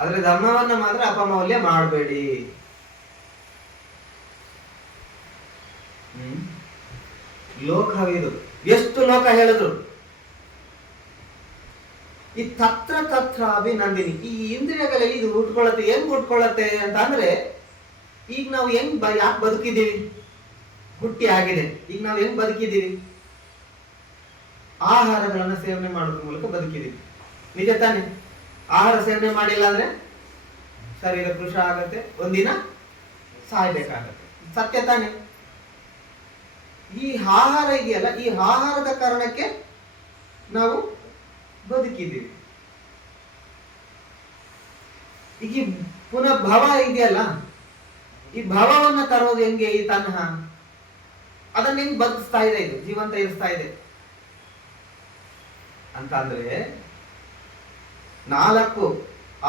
ಆದ್ರೆ ಧರ್ಮವನ್ನ ಮಾತ್ರ ಅಪಮೌಲ್ಯ ಮಾಡಬೇಡಿ. ಲೋಕವಿದು. ಎಷ್ಟು ಲೋಕ ಹೇಳಿದ್ರು. ಈ ತತ್ರ ಅಭಿನಂದಿನಿ. ಈ ಇಂದ್ರಿಯಗಳಲ್ಲಿ ಇದು ಹುಟ್ಕೊಳ್ಳತ್ತೆ. ಹೆಂಗ್ ಹುಟ್ಕೊಳ್ಳತ್ತೆ ಅಂತ ಅಂದ್ರೆ, ಈಗ ನಾವು ಹೆಂಗ್ ಯಾಕೆ ಬದುಕಿದ್ದೀವಿ? ಹುಟ್ಟಿ ಆಗಿದೆ. ಈಗ ನಾವು ಹೆಂಗ್ ಬದುಕಿದ್ದೀವಿ? ಆಹಾರಗಳನ್ನ ಸೇವನೆ ಮಾಡೋದ್ರ ಮೂಲಕ ಬದುಕಿದ್ದೀವಿ. ನಿಜ ತಾನೆ? ಆಹಾರ ಸೇವನೆ ಮಾಡಿಲ್ಲ ಅಂದ್ರೆ ಶರೀರ ಕೃಶ ಆಗತ್ತೆ, ಒಂದಿನ ಸಾಯ್ಬೇಕಾಗತ್ತೆ. ಸತ್ಯ ತಾನೆ? ಈ ಆಹಾರ ಇದೆಯಲ್ಲ, ಈ ಆಹಾರದ ಕಾರಣಕ್ಕೆ ನಾವು ಬದುಕಿದ್ದೀವಿ. ಈಗ ಪುನಃ ಭವ ಇದೆಯಲ್ಲ, ಈ ಭವವನ್ನ ತರೋದು ಹೆಂಗೆ? ಈ ತನ್ಹ ಅದನ್ನ ಹೆಂಗ್ ಬದುಕಿಸ್ತಾ ಇದೆ? ಇದು ಜೀವಂತ ಇರಿಸ್ತಾ ಇದೆ. ಅಂತ ಅಂದ್ರೆ 4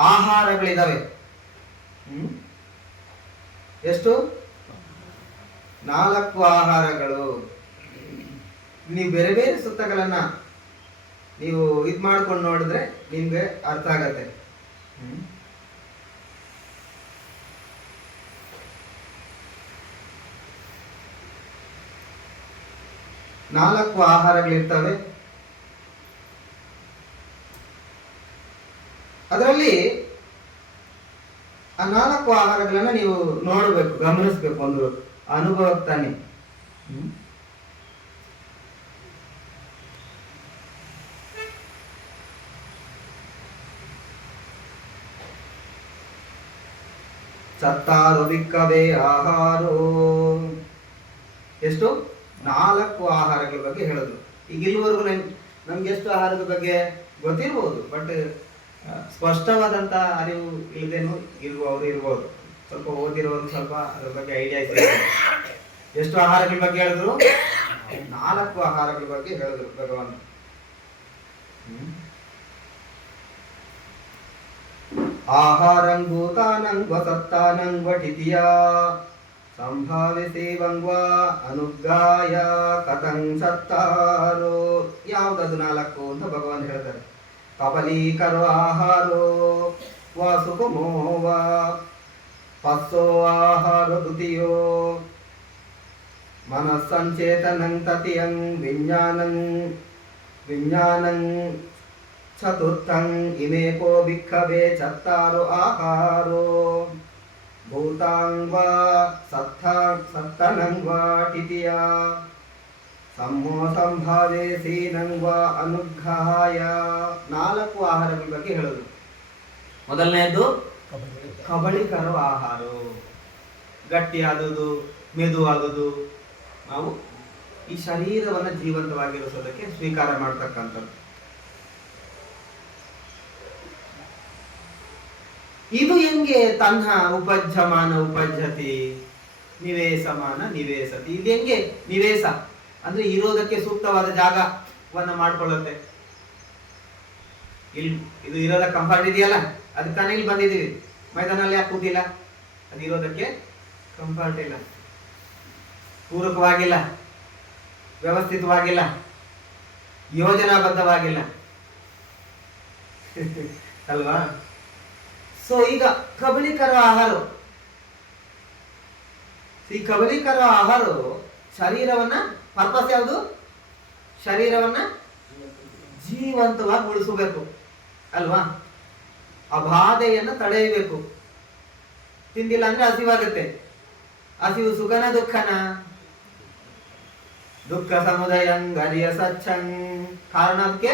ಆಹಾರಗಳಿದಾವೆ. ಎಷ್ಟು? 4 ಆಹಾರಗಳು. ನೀವು ಬೇರೆ ಬೇರೆ ಸುತ್ತಗಳನ್ನ ನೀವು ಇದ್ ಮಾಡ್ಕೊಂಡು ನೋಡಿದ್ರೆ ನಿಮ್ಗೆ ಅರ್ಥ ಆಗತ್ತೆ. ನಾಲ್ಕು ಆಹಾರಗಳಿರ್ತವೆ. ಅದರಲ್ಲಿ ಆ 4 ಆಹಾರಗಳನ್ನ ನೀವು ನೋಡಬೇಕು, ಗಮನಿಸ್ಬೇಕು. ಒಂದು ಅನುಭವ ತಾನೆ. ಚತ್ತಾರು ದಿಕ್ಕವೇ ಆಹಾರೋ. ಎಷ್ಟು? 4 ಆಹಾರಗಳ ಬಗ್ಗೆ ಹೇಳಿದ್ರು. ಈಗ ಇಲ್ಲಿವರೆಗೂ ನಮ್ಗೆ ಎಷ್ಟು ಆಹಾರದ ಬಗ್ಗೆ ಗೊತ್ತಿರ್ಬೋದು, ಬಟ್ ಸ್ಪಷ್ಟವಾದಂತ ಅರಿವು ಇಲ್ಲದೇನು ಇರ್ಬೋದು. ಸ್ವಲ್ಪ ಓದಿರೋರು ಸ್ವಲ್ಪ ಅದ್ರ ಬಗ್ಗೆ ಐಡಿಯಾ ಇದೆ. ಎಷ್ಟು ಆಹಾರಗಳ ಬಗ್ಗೆ ಹೇಳಿದ್ರು? 4 ಆಹಾರಗಳ ಬಗ್ಗೆ ಹೇಳಿದ್ರು ಭಗವಾನ್. ಆಹಾರಂ ಭೂತಾನಂ ವಸತ್ತಾನಂ ವಟಿತಿಯ ಸಂಭಾವಿಸಿ ವಂಗ್ವಾ ಅನುಗ್ಗಾಯ ಕಥಂ ಸತ್ತಾರೋ. ಯಾವ್ದದು 4 ಅಂತ ಭಗವಾನ್ ಹೇಳ್ತಾರೆ. ಕಬಲೀಕರೋ ಆಹಾರೋ ವಾಸುಕುಮೋ ವಾ ಪಸ್ಸೋ ಆಹಾರ ದ್ವಿತೀಯೋ ಮನಸ್ಸಂಚೇತನಂ ತತಿಯಂ ವಿಜ್ಞಾನಂ ಚತುರ್ಥಂ ಇಮೇಕೋ ಭಿಕ್ಕವೇ ಚತ್ತಾರೋ ಆಹಾರೋ ಭೂತಾಂಗ್ ವಾ ಸತ್ತನಂ ವಾ ಟಿತಿಯ ಸಮ್ಮೋ ಸಂಭಾವೇ ಸೀನಂ ವಾ ಅನುಗ್ರಹಾಯ. 4 ಆಹಾರಗಳ ಬಗ್ಗೆ ಹೇಳೋದು. ಮೊದಲನೇದು ಕಬಳಿಕರ ಆಹಾರ. ಗಟ್ಟಿ ಆಗೋದು, ಮೆದು ಆಗೋದು. ನಾವು ಈ ಶರೀರವನ್ನ ಜೀವಂತವಾಗಿರಿಸೋದಕ್ಕೆ ಸ್ವೀಕಾರ ಮಾಡ್ತಕ್ಕಂಥದ್ದು. ಇದು ಹೆಂಗೆ? ತನ್ನ ಉಪಜ್ಜಮಾನ ಉಪಜ್ಜತಿ ನಿವೇಶಮಾನ ನಿವೇಶತಿ. ಇದು ಹೆಂಗೆ ನಿವೇಶ ಅಂದ್ರೆ ಇರೋದಕ್ಕೆ ಸೂಕ್ತವಾದ ಜಾಗವನ್ನ ಮಾಡ್ಕೊಳ್ಳುತ್ತೆ. ಇಲ್ಲಿ ಇದು ಇರೋದ ಕಂಫರ್ಟ್ ಇದೆಯಲ್ಲ, ಅದಕ್ಕೆ ತಾನೇ ಇಲ್ಲಿ ಬಂದಿದ್ದೀವಿ. ಮೈದಾನಲ್ಲಿ ಯಾಕೆ ಕೂತಿಲ್ಲ? ಅದು ಇರೋದಕ್ಕೆ ಕಂಫರ್ಟ್ ಇಲ್ಲ, ಪೂರಕವಾಗಿಲ್ಲ, ವ್ಯವಸ್ಥಿತವಾಗಿಲ್ಲ, ಯೋಜನಾಬದ್ಧವಾಗಿಲ್ಲ ಅಲ್ವಾ? ಸೊ ಈಗ ಕಬಳಿಕರ ಆಹಾರ, ಈ ಕಬಳಿಕರ ಆಹಾರ ಶರೀರವನ್ನ ಪರ್ಪಸ್ ಯಾವುದು? ಶರೀರವನ್ನ ಜೀವಂತವಾಗಿ ಉಳಿಸಬೇಕು ಅಲ್ವಾ? ಆ ಬಾಧೆಯನ್ನ ತಡೆಯಬೇಕು. ತಿಂದಿಲ್ಲ ಅಂದ್ರೆ ಹಸಿವಾಗುತ್ತೆ. ಹಸಿವು ಸುಖನ ದುಃಖನ? ದುಃಖ ಸಮುದಯಂಗರಿಯ ಸಚ್ಚಂ. ಕಾರಣ ಅದಕ್ಕೆ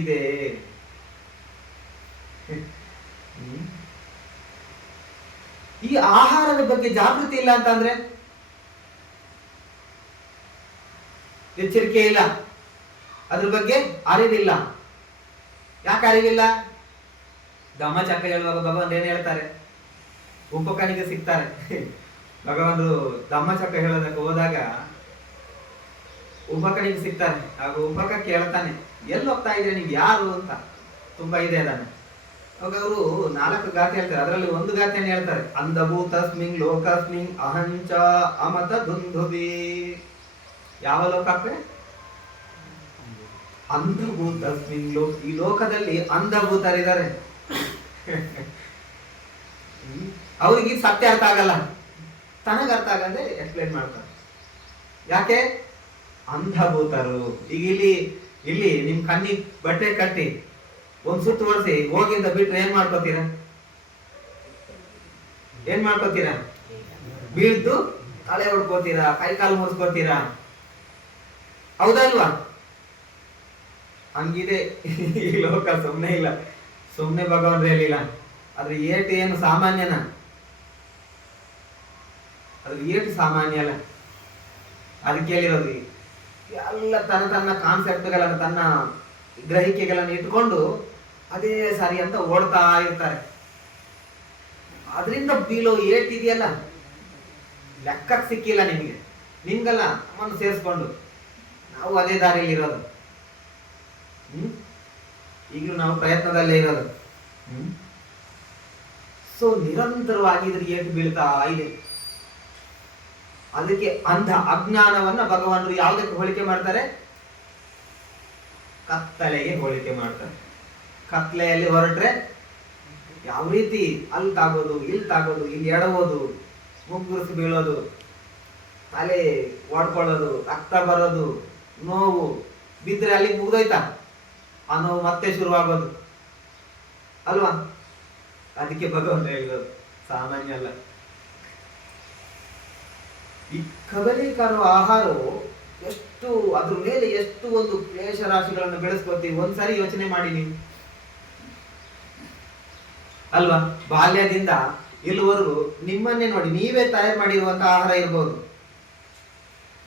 ಇದೆ. ಈ ಆಹಾರದ ಬಗ್ಗೆ ಜಾಗೃತಿ ಇಲ್ಲ ಅಂತಂದ್ರೆ, ಎಚ್ಚರಿಕೆ ಇಲ್ಲ, ಅದ್ರ ಬಗ್ಗೆ ಅರಿವಿಲ್ಲ. ಯಾಕೆ ಅರಿವಿಲ್ಲ? ಧಮ್ಮಚಕ್ರ ಹೇಳುವಾಗ ಭಗವಂತ ಏನ್ ಹೇಳ್ತಾರೆ? ಉಪಕನಿಗೆ ಸಿಗ್ತಾರೆ. ಭಗವಂತರು ಧಮ್ಮಚಕ್ರ ಹೇಳೋದಕ್ಕೆ ಹೋದಾಗ ಉಪಕನಿಗೆ ಸಿಗ್ತಾರೆ. ಹಾಗೂ ಉಪಕ ಕೇಳ್ತಾನೆ, ಎಲ್ಲಿ ಹೋಗ್ತಾ ಇದ್ರೆ ನೀವು ಯಾರು ಅಂತ. ತುಂಬಾ ಇದೆ ಅದಾನೆ. ಅವಾಗ ಅವರು 4 ಗಾತೆ ಹೇಳ್ತಾರೆ. ಅದರಲ್ಲಿ ಒಂದು ಗಾತೆಯನ್ನು ಹೇಳ್ತಾರೆ. ಅಂಧಭೂತಸ್ಮಿನ್ ಲೋಕಸ್ಮಿನ್ ಅಹಂಚ ಅಮತ ದುಂದುಬಿ. ಯಾವ ಲೋಕಕ್ಕೆ? ಅಂಧಭೂತಸ್ಮಿನ್ ಲೋಕ. ಈ ಲೋಕದಲ್ಲಿ ಅಂಧಭೂತರಿದ್ದಾರೆ. ಅವ್ರಿಗೆ ಸತ್ಯ ಅರ್ಥ ಆಗಲ್ಲ, ತನಗ ಅರ್ಥ ಆಗಂದ್ರೆ ಎಕ್ಸ್ಪ್ಲೇನ್ ಮಾಡ್ತಾರೆ. ಯಾಕೆ? ಅಂಧಭೂತರು. ಈಗ ಇಲ್ಲಿ ನಿಮ್ ಕಣ್ಣಿಗೆ ಬಟ್ಟೆ ಕಟ್ಟಿ ಒಂದ್ ಸುತ್ತು ಓಡಿಸಿ ಹೋಗಿಂದ ಬಿಟ್ರೆ ಏನ್ ಮಾಡ್ಕೋತೀರಾ? ಬೀಳ್ದು ತಲೆ ಹೊಡ್ಕೋತೀರಾ, ಕೈ ಕಾಲು ಮುರಿಸ್ಕೋತೀರಾ, ಹೌದಲ್ವಾ? ಹಂಗಿದೆ ಈ ಲೋಕ. ಸುಮ್ನೆ ಇಲ್ಲ, ಸುಮ್ನೆ ಭಗವಂತ ಹೇಳಿಲ್ಲ. ಅದ್ರ ಏಟು ಏನು ಸಾಮಾನ್ಯನ? ಅದ್ರ ಏಟು ಸಾಮಾನ್ಯ ಅಲ್ಲ. ಅದಕ್ಕೆ ಹೇಳಿರೋದು ಎಲ್ಲ ತನ್ನ ಕಾನ್ಸೆಪ್ಟ್ಗಳನ್ನ, ತನ್ನ ಗ್ರಹಿಕೆಗಳನ್ನು ಇಟ್ಕೊಂಡು ಅದೇ ಸರಿ ಅಂತ ಓಡ್ತಾ ಇರ್ತಾರೆ. ಅದರಿಂದ ಬೀಳೋ ಏಟ್ ಇದೆಯಲ್ಲ, ಲೆಕ್ಕಕ್ಕೆ ಸಿಕ್ಕಿಲ್ಲ ನಿಮ್ಗೆ. ನಿಮ್ಗಲ್ಲ, ನಮ್ಮನ್ನು ಸೇರಿಸ್ಕೊಂಡು ನಾವು ಅದೇ ದಾರಿಯಲ್ಲಿ ಇರೋದು. ಹ್ಮ್ ಈಗಲೂ ನಾವು ಪ್ರಯತ್ನದಲ್ಲೇ ಇರೋದು. ಹ್ಮ್ ಸೊ ನಿರಂತರವಾಗಿ ಇದ್ರ ಏಟು ಬೀಳ್ತಾ ಇದೆ. ಅದಕ್ಕೆ ಅಂಧ ಅಜ್ಞಾನವನ್ನ ಭಗವಾನರು ಯಾವುದಕ್ಕೆ ಹೋಲಿಕೆ ಮಾಡ್ತಾರೆ? ಕತ್ತಲೆಗೆ ಹೋಲಿಕೆ ಮಾಡ್ತಾರೆ. ಕತ್ತಲೆಯಲ್ಲಿ ಹೊರಟ್ರೆ ಯಾವ ರೀತಿ ಅಲ್ಲಿ ತಾಗೋದು, ಇಲ್ಲಿ ಎಡವೋದು, ಮುಗ್ಗುರಿಸಿ ಬೀಳೋದು, ತಲೆ ಓಡ್ಕೊಳ್ಳೋದು, ರಕ್ತ ಬರೋದು, ನೋವು, ಬಿದ್ರೆ ಅಲ್ಲಿ ಮುಗ್ದೋಯ್ತಾ, ಆ ನೋವು ಮತ್ತೆ ಶುರುವಾಗೋದು ಅಲ್ವಾ? ಅದಕ್ಕೆ ಭಗವಂತ ಹೇಳಿರೋದು ಸಾಮಾನ್ಯ ಅಲ್ಲ. ಈ ಕಬಲಿಕರ ಆಹಾರವು ಎಷ್ಟು ಅದ್ರ ಮೇಲೆ ಎಷ್ಟು ಒಂದು ಕ್ಲೇಶ ರಾಶಿಗಳನ್ನು ಬೆಳೆಸ್ಕೊತೀವಿ. ಒಂದ್ಸರಿ ಯೋಚನೆ ಮಾಡಿ ನೀವು ಅಲ್ವಾ? ಬಾಲ್ಯದಿಂದ ಇಲ್ಲಿವರೆಗೂ ನಿಮ್ಮನ್ನೇ ನೋಡಿ, ನೀವೇ ತಯಾರು ಮಾಡಿರುವಂತ ಆಹಾರ ಇರ್ಬೋದು.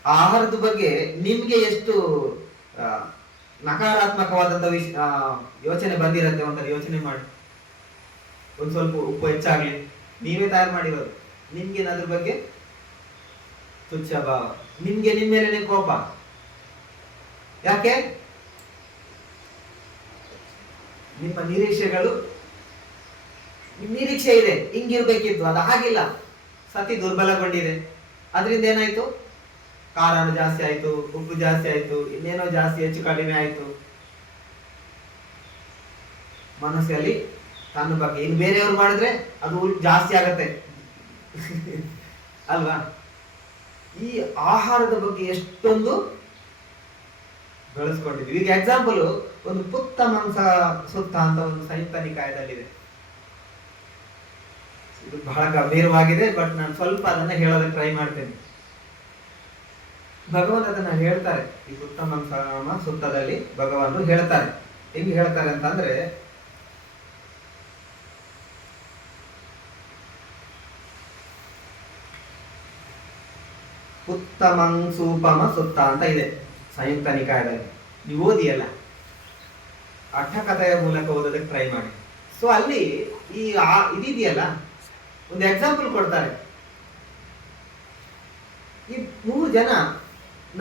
ಆ ಆಹಾರದ ಬಗ್ಗೆ ನಿಮ್ಗೆ ಎಷ್ಟು ನಕಾರಾತ್ಮಕವಾದಂತ ಯೋಚನೆ ಬಂದಿರತ್ತೆ ಅಂತ ಯೋಚನೆ ಮಾಡಿ. ಒಂದ್ ಸ್ವಲ್ಪ ಉಪ್ಪು ಹೆಚ್ಚಾಗ್ಲಿ, ನೀವೇ ತಯಾರು ಮಾಡಿರೋದು, ನಿಮ್ಗೆ ಅದ್ರ ಬಗ್ಗೆ ತುಚ್ಛ ಭಾವ, ನಿಮ್ಗೆ ನಿಮ್ಮ ಮೇಲೆ ಕೋಪ. ಯಾಕೆ? ನಿಮ್ಮ ನಿರೀಕ್ಷೆ ಇದೆ, ಹಿಂಗಿರ್ಬೇಕಿತ್ತು, ಅದು ಆಗಿಲ್ಲ, ಸತಿ ದುರ್ಬಲಗೊಂಡಿದೆ. ಅದರಿಂದ ಏನಾಯ್ತು? ಖಾರನು ಜಾಸ್ತಿ ಆಯ್ತು, ಉಪ್ಪು ಜಾಸ್ತಿ ಆಯ್ತು, ಇನ್ನೇನೋ ಜಾಸ್ತಿ ಹೆಚ್ಚು ಕಡಿಮೆ ಆಯ್ತು. ಮನಸ್ಸಲ್ಲಿ ತನ್ನ ಬಗ್ಗೆ ಇನ್ನು ಬೇರೆಯವ್ರು ಮಾಡಿದ್ರೆ ಅದು ಜಾಸ್ತಿ ಆಗತ್ತೆ ಅಲ್ವಾ? ಈ ಆಹಾರದ ಬಗ್ಗೆ ಎಷ್ಟೊಂದು ಬೆಳೆಸ್ಕೊಂಡಿದ್ವಿ. ಈಗ ಎಕ್ಸಾಂಪಲ್, ಒಂದು ಪುತ್ತ ಮಾಂಸ ಸುತ್ತ ಅಂತ ಒಂದು ಸಂಯುಕ್ತ ನಿಕಾಯದಲ್ಲಿದೆ. ಇದು ಬಹಳ ಗಂಭೀರವಾಗಿದೆ, ಬಟ್ ನಾನು ಸ್ವಲ್ಪ ಅದನ್ನ ಹೇಳೋದಕ್ಕೆ ಟ್ರೈ ಮಾಡ್ತೇನೆ. ಭಗವಾನ್ ಅದನ್ನ ಹೇಳ್ತಾರೆ. ಈ ಪುತ್ತ ಮಾಂಸ ಸುತ್ತದಲ್ಲಿ ಭಗವಾನ್ ಹೇಳ್ತಾರೆ. ಹೆಂಗ್ ಹೇಳ್ತಾರೆ ಅಂತಂದ್ರೆ, ಉತ್ತಮಂ ಸೂಪಮ ಸುತ್ತ ಅಂತ ಇದೆ ಸಂಯುಕ್ತ ನಿಕಾಯದಲ್ಲಿ. ನೀವು ಓದಿಯಲ್ಲ, ಅಠಕಥೆಯ ಮೂಲಕ ಓದೋದಕ್ಕೆ ಟ್ರೈ ಮಾಡಿ. ಸೊ ಅಲ್ಲಿ ಈ ಇದೆಯಲ್ಲ, ಒಂದು ಎಕ್ಸಾಂಪಲ್ ಕೊಡ್ತಾರೆ. ಈ 3 ಜನ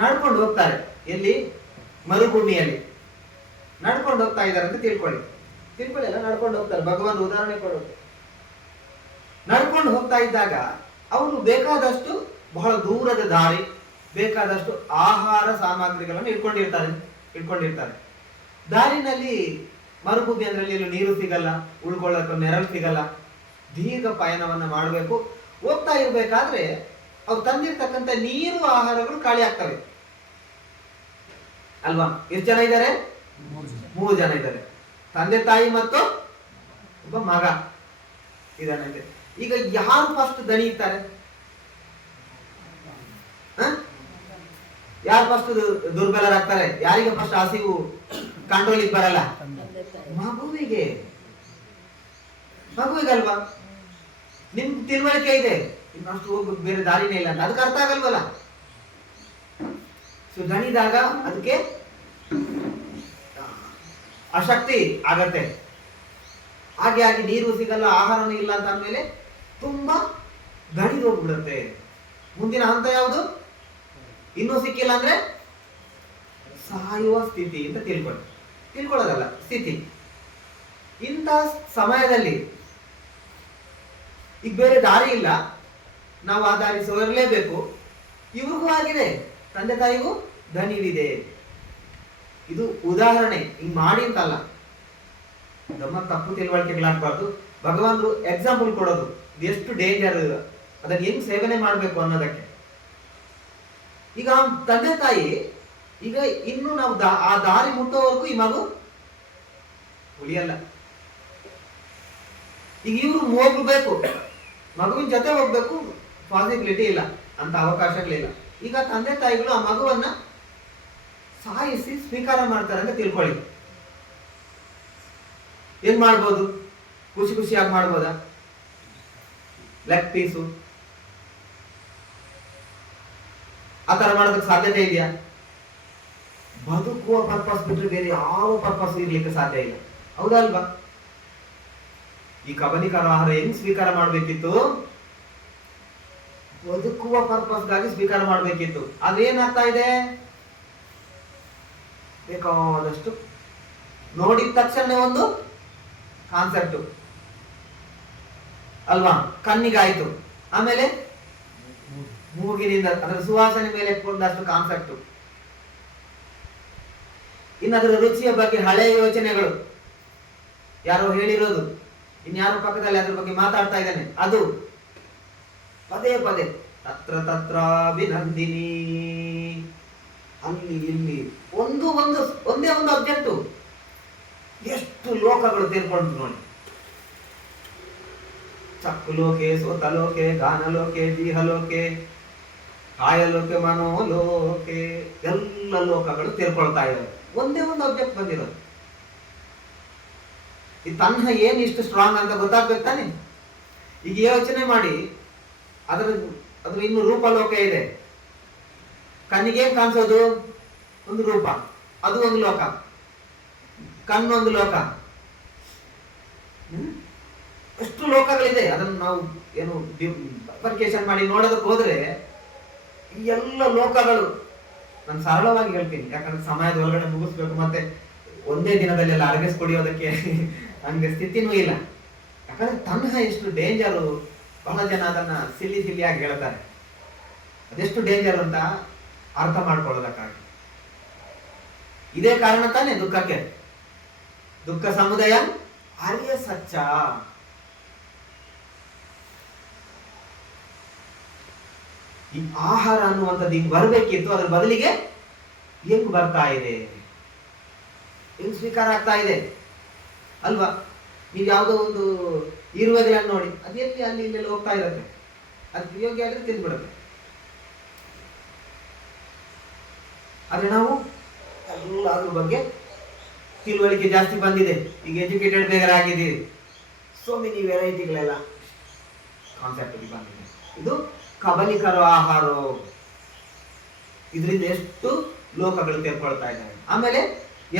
ನಡ್ಕೊಂಡು ಹೋಗ್ತಾರೆ. ಎಲ್ಲಿ? ಮರುಭೂಮಿಯಲ್ಲಿ ನಡ್ಕೊಂಡು ಹೋಗ್ತಾ ಇದ್ದಾರೆ ಅಂತ ತಿಳ್ಕೊಳ್ಳಿ ಎಲ್ಲ ನಡ್ಕೊಂಡು ಹೋಗ್ತಾರೆ. ಭಗವಾನ್ ಉದಾಹರಣೆ ಕೊಡೋದು. ನಡ್ಕೊಂಡು ಹೋಗ್ತಾ ಇದ್ದಾಗ ಅವರು ಬೇಕಾದಷ್ಟು, ಬಹಳ ದೂರದ ದಾರಿ, ಬೇಕಾದಷ್ಟು ಆಹಾರ ಸಾಮಗ್ರಿಗಳನ್ನು ಇಟ್ಕೊಂಡಿರ್ತಾರೆ. ದಾರಿನಲ್ಲಿ ಮರುಭೂಮಿ ಅಂದ್ರೆ ಎಲ್ಲೂ ನೀರು ಸಿಗಲ್ಲ, ಉಳ್ಕೊಳ್ಳೋಕೆ ನೆರಳು ಸಿಗಲ್ಲ, ದೀರ್ಘ ಪಯಣವನ್ನ ಮಾಡಬೇಕು. ಹೋಗ್ತಾ ಇರ್ಬೇಕಾದ್ರೆ ಅವ್ರು ತಂದಿರ್ತಕ್ಕಂಥ ನೀರು ಆಹಾರಗಳು ಖಾಲಿ ಆಗ್ತವೆ ಅಲ್ವಾ? ಎಷ್ಟು ಜನ ಇದ್ದಾರೆ? 3 ಜನ ಇದ್ದಾರೆ. ತಂದೆ ತಾಯಿ ಮತ್ತು ಒಬ್ಬ ಮಗ ಇದಾನಂತೆ. ಈಗ ಯಾರು ಫಸ್ಟ್ ದಣಿಯುತ್ತಾರೆ? ಯಾರು ಫಸ್ಟ್ ದುರ್ಬಲರಾಗ್ತಾರೆ? ಯಾರಿಗೆ ಫಸ್ಟ್ ಹಸಿವು ಕಂಟ್ರೋಲಿಗೆ ಬರಲ್ಲ? ಮಗುವಿಗಲ್ವಾ? ನಿಮ್ ತಿಳುವಳಿಕೆ ಇದೆ, ಇನ್ನಷ್ಟು ಹೋಗ್ಬೇಕು, ಬೇರೆ ದಾರಿನೇ ಇಲ್ಲ ಅಂತ. ಅದಕ್ಕೆ ಅರ್ಥ ಆಗಲ್ವಲ್ಲ. ಸೊ ದಣಿದಾಗ ಅದಕ್ಕೆ ಅಶಕ್ತಿ ಆಗತ್ತೆ. ಹಾಗೆ ಆಗಿ ನೀರು ಸಿಗಲ್ಲ, ಆಹಾರನೂ ಇಲ್ಲ ಅಂತ ಅಂದ್ಮೇಲೆ ತುಂಬಾ ದಣಿದು ಹೋಗ್ಬಿಡುತ್ತೆ. ಮುಂದಿನ ಹಂತ ಯಾವುದು? ಇನ್ನೂ ಸಿಕ್ಕಿಲ್ಲ ಅಂದ್ರೆ ಸಾಯುವ ಸ್ಥಿತಿ ಅಂತ ತಿಳ್ಕೊಳ್ಳೋದಲ್ಲ, ಸ್ಥಿತಿ. ಇಂಥ ಸಮಯದಲ್ಲಿ ಈಗ ಬೇರೆ ದಾರಿ ಇಲ್ಲ, ನಾವು ಆ ದಾರಿ ಸೋರಲೇಬೇಕು. ಇವ್ರಿಗೂ ಆಗಿದೆ, ತಂದೆ ತಾಯಿಗೂ ದಣಿವಿದೆ. ಇದು ಉದಾಹರಣೆ, ಹಿಂಗ್ ಮಾಡಿ ಅಂತಲ್ಲ. ನಮ್ಮ ತಪ್ಪು ತಿಳುವಳಿಕೆಗಳಾಗಬಾರ್ದು. ಭಗವಾನ್ರು ಎಕ್ಸಾಂಪಲ್ ಕೊಡೋದು ಎಷ್ಟು ಡೇಂಜರ್, ಅದನ್ನ ಹೆಂಗ್ ಸೇವನೆ ಮಾಡ್ಬೇಕು ಅನ್ನೋದಕ್ಕೆ. ಈಗ ತಂದೆ ತಾಯಿ ಈಗ ಇನ್ನು ನಾವು ಆ ದಾರಿ ಮುಟ್ಟೋವರೆಗೂ ಈ ಮಗು ಉಳಿಯಲ್ಲ. ಈಗ ಇವ್ರು ಹೋಗ್ಬೇಕು, ಮಗುವಿನ ಜೊತೆ ಹೋಗ್ಬೇಕು, ಪಾಸಿಬಿಲಿಟಿ ಇಲ್ಲ, ಅಂತ ಅವಕಾಶಗಳಿಲ್ಲ. ಈಗ ತಂದೆ ತಾಯಿಗಳು ಆ ಮಗುವನ್ನ ಸಾಯಿಸಿ ಸ್ವೀಕಾರ ಮಾಡ್ತಾರೆ ಅಂತ ತಿಳ್ಕೊಳ್ಳಿ. ಏನ್ ಮಾಡ್ಬೋದು? ಖುಷಿಯಾಗಿ ಮಾಡ್ಬೋದಾ? ಲೆಗ್ ಪೀಸು ಆ ತರ ಮಾಡೋದಕ್ಕೆ ಸಾಧ್ಯತೆ ಇದೆಯಾ? ಬದುಕುವ ಪರ್ಪಸ್ ಬಿಟ್ಟರೆ ಬೇರೆ ಯಾವ ಪರ್ಪಸ್ ಇರ್ಲಿಕ್ಕೆ ಸಾಧ್ಯ ಇಲ್ಲ. ಹೌದಲ್ವಾ? ಈ ಕಬಲಿಕರ ಆಹಾರ ಹೆಂಗ್ ಸ್ವೀಕಾರ ಮಾಡ್ಬೇಕಿತ್ತು? ಬದುಕುವ ಪರ್ಪಸ್ಗಾಗಿ ಸ್ವೀಕಾರ ಮಾಡ್ಬೇಕಿತ್ತು. ಅದೇನಾಗ್ತಾ ಇದೆ? ಬೇಕಾದಷ್ಟು ನೋಡಿದ ತಕ್ಷಣ ಒಂದು ಕಾನ್ಸೆಪ್ಟ್ ಅಲ್ವಾ, ಕಣ್ಣಿಗಾಯ್ತು. ಆಮೇಲೆ ಮೂಗಿನಿಂದ ಅದರ ಸುವಾಸನೆ ಮೇಲೆ ಕೊಂಡಷ್ಟು ಕಾನ್ಸೆಪ್ಟ್. ಇನ್ನು ಅದರ ರುಚಿಯ ಬಗ್ಗೆ ಹಳೆಯ ಯೋಚನೆಗಳು, ಯಾರೋ ಹೇಳಿರೋದು, ಇನ್ಯಾರೋ ಪಕ್ಕದಲ್ಲಿ ಅದ್ರ ಬಗ್ಗೆ ಮಾತಾಡ್ತಾ ಇದ್ದಾನೆ, ಅದು ಪದೇ ಪದೇ ತತ್ರ ತತ್ರ ಅಭಿನಂದಿನಿ, ಅಲ್ಲಿ ಇಲ್ಲಿ ಒಂದೇ ಒಂದು ಅಬ್ಜೆಕ್ಟು, ಎಷ್ಟು ಲೋಕಗಳು ಸೇರ್ಕೊಂಡು ನೋಡಿ. ಚಕ್ಕುಲೋಕೆ, ಸೋತಲೋಕೆ, ಗಾನಲೋಕೆ, ಜೀಹಲೋಕೆ, ಕಾಯಲೋಕೆ, ಮನೋಲೋಕೆ, ಎಲ್ಲ ಲೋಕಗಳು ಸೇರ್ಕೊಳ್ತಾ ಇದ್ದಾರೆ. ಒಂದೇ ಒಂದು ಅಬ್ಜೆಕ್ಟ್ ಬಂದಿರೋದು. ಈ ತನ್ನ ಏನ್ ಇಷ್ಟು ಸ್ಟ್ರಾಂಗ್ ಅಂತ ಗೊತ್ತಾಗ್ಬೇಕು ತಾನೆ. ಈಗ ಯೋಚನೆ ಮಾಡಿ, ಅದ್ರ ಇನ್ನು ರೂಪಲೋಕ ಇದೆ. ಕಣ್ಣಿಗೆ ಏನ್ ಕಾಣಿಸೋದು? ಒಂದು ರೂಪ, ಅದು ಒಂದು ಲೋಕ. ಕಣ್ಣು ಒಂದು ಲೋಕ. ಎಷ್ಟು ಲೋಕಗಳಿದೆ. ಅದನ್ನು ನಾವು ಏನು ಬೈಫರ್ಕೇಶನ್ ಮಾಡಿ ನೋಡೋದಕ್ಕೆ ಹೋದ್ರೆ ಈ ಎಲ್ಲ ಲೋಕಗಳು, ನಾನು ಸರಳವಾಗಿ ಹೇಳ್ತೀನಿ, ಯಾಕಂದ್ರೆ ಸಮಯದ ಒಳಗಡೆ ಮುಗಿಸ್ಬೇಕು, ಮತ್ತೆ ಒಂದೇ ದಿನದಲ್ಲೆಲ್ಲ ಅರಗಿಸ್ಕೊಡಿಯೋದಕ್ಕೆ ನನಗೆ ಸ್ಥಿತಿನೂ ಇಲ್ಲ. ಯಾಕಂದ್ರೆ ತನ್ನ ಎಷ್ಟು ಡೇಂಜರು, ಬಹಳ ಜನ ಅದನ್ನ ಸಿಲ್ಲಿಯಾಗಿ ಹೇಳ್ತಾರೆ. ಅದೆಷ್ಟು ಡೇಂಜರ್ ಅಂತ ಅರ್ಥ ಮಾಡ್ಕೊಳ್ಳೋದಕ್ಕಾಗಿ. ಇದೇ ಕಾರಣ ತಾನೇ ದುಃಖಕ್ಕೆ. ದುಃಖ ಸಮುದಾಯ ಆರ್ಯ ಸಚ್ಚ. ಈ ಆಹಾರ ಅನ್ನುವಂಥದ್ದು ಹಿಂಗ್ ಬರ್ಬೇಕಿತ್ತು, ಅದ್ರ ಬದಲಿಗೆ ಹೆಂಗ್ ಬರ್ತಾ ಇದೆ, ಹೆಂಗ್ ಸ್ವೀಕಾರ ಆಗ್ತಾ ಇದೆ ಅಲ್ವಾ. ನೀವು ಯಾವುದೋ ಒಂದು ಇರುವೆಗಳನ್ನು ನೋಡಿ, ಅದೆಲ್ಲಿ ಅಲ್ಲಿ ಇಲ್ಲೆಲ್ಲ ಹೋಗ್ತಾ ಇರುತ್ತೆ, ಅದು ಯೋಗ್ಯ ಆದ್ರೆ ತಿಂದ್ಬಿಡುತ್ತೆ. ಆದ್ರೆ ನಾವು ಎಲ್ಲ ಅದ್ರ ಬಗ್ಗೆ ತಿಳುವಳಿಕೆ ಜಾಸ್ತಿ ಬಂದಿದೆ, ಈಗ ಎಜುಕೇಟೆಡ್ ಬೇಗರ ಆಗಿದ್ದೀವಿ, ಸೋ ಮೆನಿ ವೆರೈಟಿಗಳೆಲ್ಲ ಕಾನ್ಸೆಪ್ಟ್ ಬಂದಿದೆ. ಇದು ಕಬಲಿಕರ ಆಹಾರ, ಇದರಿಂದ ಎಷ್ಟು ಲೋಕಗಳು ತೆರ್ಕೊಳ್ತಾ ಇದ್ದಾರೆ. ಆಮೇಲೆ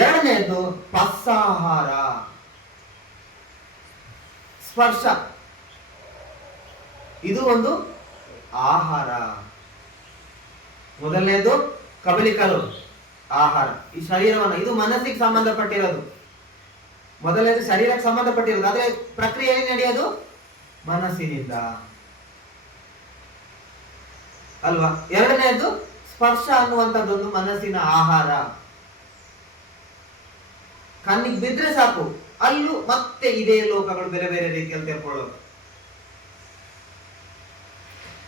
ಎರಡನೆಯದು ಪಸ್ಸಾಹಾರ, ಸ್ಪರ್ಶ. ಇದು ಒಂದು ಆಹಾರ. ಮೊದಲನೇದು ಕಬಲಿಕರು ಆಹಾರ, ಈ ಶರೀರವನ್ನು, ಇದು ಮನಸ್ಸಿಗೆ ಸಂಬಂಧಪಟ್ಟಿರೋದು. ಮೊದಲನೇದು ಶರೀರಕ್ಕೆ ಸಂಬಂಧಪಟ್ಟಿರೋದು, ಆದ್ರೆ ಪ್ರಕ್ರಿಯೆ ನಡೆಯೋದು ಮನಸ್ಸಿನಿಂದ ಅಲ್ವಾ. ಎರಡನೇದು ಸ್ಪರ್ಶ ಅನ್ನುವಂಥದ್ದೊಂದು ಮನಸ್ಸಿನ ಆಹಾರ. ಕಣ್ಣಿಗೆ ಬಿದ್ರೆ ಸಾಕು, ಅಲ್ಲೂ ಮತ್ತೆ ಇದೇ ಲೋಕಗಳು ಬೇರೆ ಬೇರೆ ರೀತಿಯಲ್ಲಿ ತೆರ್ಕೊಳ್ಳೋದು.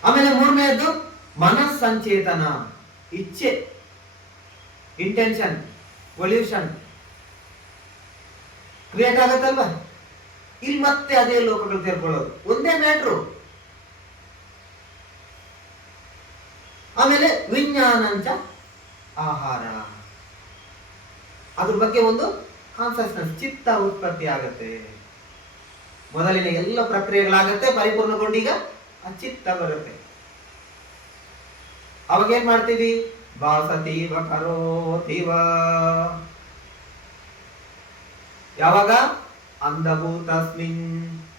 ಆಮೇಲೆ ಮೂರನೇದು ಮನಸ್ಸಂಚೇತನ, ಇಚ್ಛೆ, ಇಂಟೆನ್ಷನ್, ವೊಲ್ಯೂಷನ್ ಕ್ರಿಯೇಟ್ ಆಗತ್ತಲ್ವಾ. ಇಲ್ಲಿ ಮತ್ತೆ ಅದೇ ಲೋಕಗಳು ತೆರ್ಕೊಳ್ಳೋದು, ಒಂದೇ ಮ್ಯಾಟ್ರು. ಆಮೇಲೆ ವಿಜ್ಞಾನಂಚ ಆಹಾರ, ಅದ್ರ ಬಗ್ಗೆ ಒಂದು ಕಾನ್ಸಸ್ನೆಸ್, ಚಿತ್ತ ಉತ್ಪತ್ತಿ ಆಗತ್ತೆ. ಮೊದಲಿನ ಎಲ್ಲ ಪ್ರಕ್ರಿಯೆಗಳಾಗತ್ತೆ, ಪರಿಪೂರ್ಣಗೊಂಡೀಗ ಆ ಚಿತ್ತ ಬರುತ್ತೆ. ಅವಾಗ ಏನ್ ಮಾಡ್ತೀವಿ? ಭಾಸತೀವ ಕರೋತೀವ. ಯಾವಾಗ? ಅಂಧಭೂತಸ್ಮಿನ್.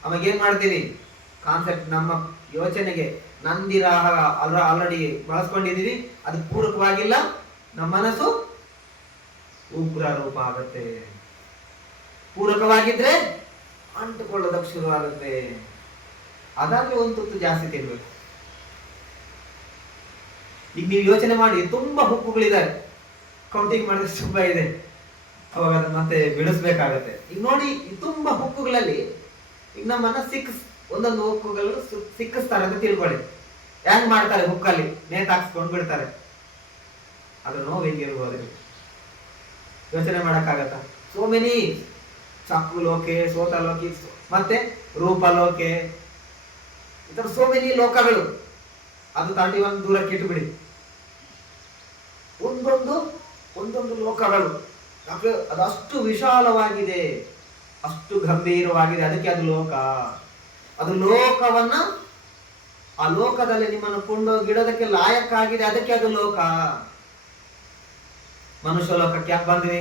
ಅವಾಗ ಏನ್ ಮಾಡ್ತೀವಿ? ಕಾನ್ಸೆಪ್ಟ್ ನಮ್ಮ ಯೋಚನೆಗೆ ನಂದಿರಾಹ ಆಲ್ರೆಡಿ ಬಳಸ್ಕೊಂಡಿದೀವಿ, ಅದು ಪೂರಕವಾಗಿಲ್ಲ, ನಮ್ಮ ಮನಸ್ಸು ಉಗ್ರ ರೂಪ ಆಗುತ್ತೆ. ಪೂರಕವಾಗಿದ್ರೆ ಅಂಟುಕೊಳ್ಳೋದಕ್ಕೆ ಶುರು ಆಗುತ್ತೆ. ಅದಾದ್ರೆ ಒಂದು ತುತ್ತು ಜಾಸ್ತಿ ತಿನ್ಬೇಕು. ಈಗ ನೀವು ಯೋಚನೆ ಮಾಡಿ, ತುಂಬಾ ಹುಕ್ಕುಗಳಿದೆ, ಕೌಂಟಿಂಗ್ ಮಾಡಿದ್ರೆ ತುಂಬಾ ಇದೆ, ಅವಾಗ ಅದನ್ನ ಮತ್ತೆ ಬಿಡಿಸ್ಬೇಕಾಗತ್ತೆ. ಈಗ ನೋಡಿ, ತುಂಬಾ ಹುಕ್ಕುಗಳಲ್ಲಿ ಈಗ ನಮ್ಮನ್ನ ಒಂದೊಂದು ಹುಕ್ಕುಗಳು ಸಿಕ್ಕಿಸ್ತಾರೆ ಅಂತ ತಿಳ್ಕೊಳ್ಳಿ. ಹೆಂಗ್ ಮಾಡ್ತಾರೆ? ಹುಕ್ಕಲ್ಲಿ ನೇತಾಕ್ಸ್ಕೊಂಡ್ ಬಿಡ್ತಾರೆ. ಅದ್ರ ನೋವು ಹೆಂಗಿರ್ಬೋದು ಯೋಚನೆ ಮಾಡಕ್ಕಾಗತ್ತ? ಸೋ ಮೆನಿ ಚಾಕು ಲೋಕೆ, ಸೋತ ಲೋಕಿ, ಮತ್ತೆ ರೂಪಲೋಕೆ, ಈ ತರ ಸೋ ಮೆನಿ ಲೋಕಗಳು. ಅದು 31 ದೂರಕ್ಕೆ ಇಟ್ಟುಬಿಡಿ. ಒಂದೊಂದು ಲೋಕಗಳು. ಯಾಕೆ? ಅದಷ್ಟು ವಿಶಾಲವಾಗಿದೆ, ಅಷ್ಟು ಗಂಭೀರವಾಗಿದೆ, ಅದಕ್ಕೆ ಅದು ಲೋಕ. ಅದು ಲೋಕವನ್ನ, ಆ ಲೋಕದಲ್ಲಿ ನಿಮ್ಮನ್ನು ಕೊಂಡೋಗಿಡೋದಕ್ಕೆ ಲಾಯಕ್ಕಾಗಿದೆ, ಅದಕ್ಕೆ ಅದು ಲೋಕ. ಮನುಷ್ಯ ಲೋಕಕ್ಕೆ ಯಾಕೆ ಬಂದ್ವಿ?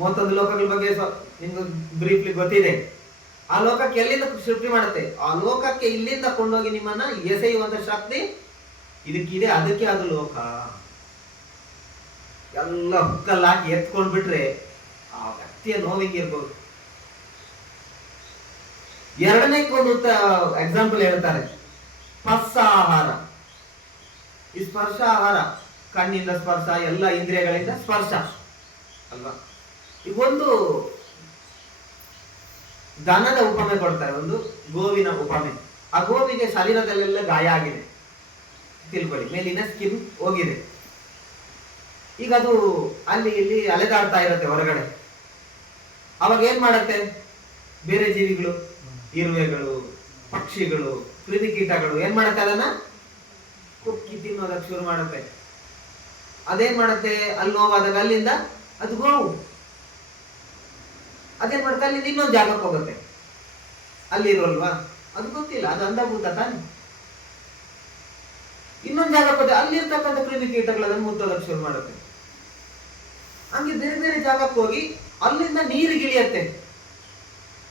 31 ಲೋಕಗಳ ಬಗ್ಗೆ ನಿಮ್ಗೆ ಬ್ರೀಫ್ಲಿ ಗೊತ್ತಿದೆ. ಆ ಲೋಕಕ್ಕೆ ಎಲ್ಲಿಂದ ಸೃಷ್ಟಿ ಮಾಡುತ್ತೆ? ಆ ಲೋಕಕ್ಕೆ ಇಲ್ಲಿಂದ ಕೊಂಡೋಗಿ ನಿಮ್ಮನ್ನ ಎಸೆಯುವಂತ ಶಕ್ತಿ ಇದಕ್ಕಿದೆ, ಅದಕ್ಕೆ ಅದು ಲೋಕ. ಎಲ್ಲ ಹುಕ್ಕಲ್ಲಾಕಿ ಎತ್ಕೊಂಡ್ ಬಿಟ್ರೆ ಆ ವ್ಯಕ್ತಿಯ ನೋವಿಗೆ ಇರ್ಬೋದು. ಎರಡನೇ ಒಂದು ಎಕ್ಸಾಂಪಲ್ ಹೇಳ್ತಾರೆ, ಸ್ಪರ್ಶ ಆಹಾರ. ಈ ಸ್ಪರ್ಶ ಆಹಾರ ಕಣ್ಣಿಂದ ಸ್ಪರ್ಶ, ಎಲ್ಲ ಇಂದ್ರಿಯಗಳಿಂದ ಸ್ಪರ್ಶ ಅಲ್ವಾ. ಈಗ ಒಂದು ದನದ ಉಪಮೆ ಕೊಡ್ತಾರೆ, ಒಂದು ಗೋವಿನ ಉಪಮೆ. ಆ ಗೋವಿಗೆ ಶರೀರದಲ್ಲೆಲ್ಲ ಗಾಯ ಆಗಿದೆ ತಿಳ್ಕೊಳ್ಳಿ, ಮೇಲಿನ ಸ್ಕಿನ್ ಹೋಗಿದೆ. ಈಗ ಅದು ಅಲ್ಲಿ ಇಲ್ಲಿ ಅಲೆದಾಡ್ತಾ ಇರುತ್ತೆ ಹೊರಗಡೆ. ಅವಾಗ ಏನ್ ಮಾಡತ್ತೆ, ಬೇರೆ ಜೀವಿಗಳು, ಇರುವೆಗಳು, ಪಕ್ಷಿಗಳು, ಕ್ರಿಮಿಕೀಟಗಳು ಏನ್ ಮಾಡತ್ತೆ, ಅದನ್ನ ಕುಕ್ಕಿ ತಿನ್ನೋದಕ್ಕೆ ಶುರು ಮಾಡುತ್ತೆ. ಅದೇನ್ ಮಾಡತ್ತೆ, ಅಲ್ಲಿ ನೋವಾದಾಗ ಅಲ್ಲಿಂದ ಅದು ಗೋವು ಅದೇನ್ ಮಾಡುತ್ತೆ, ಅಲ್ಲಿ ಇನ್ನೊಂದು ಜಾಗಕ್ಕೆ ಹೋಗುತ್ತೆ. ಅಲ್ಲಿ ಇರೋಲ್ವಾ, ಅದು ಗೊತ್ತಿಲ್ಲ, ಅದು ಅಂಧಭೂತ ತಾನೆ. ಇನ್ನೊಂದು ಜಾಗಕ್ಕೆ ಹೋದ್ರೆ ಅಲ್ಲಿರ್ತಕ್ಕಂಥ ಕ್ರಿಮಿಕೀಟಗಳು ಅದನ್ನು ಮುತ್ತೋದಕ್ಕೆ ಶುರು ಮಾಡುತ್ತೆ. ಹಂಗೆ ಬೇರೆ ಬೇರೆ ಜಾಗಕ್ಕೆ ಹೋಗಿ ಅಲ್ಲಿಂದ ನೀರಿಗಿಳಿಯತ್ತೆ.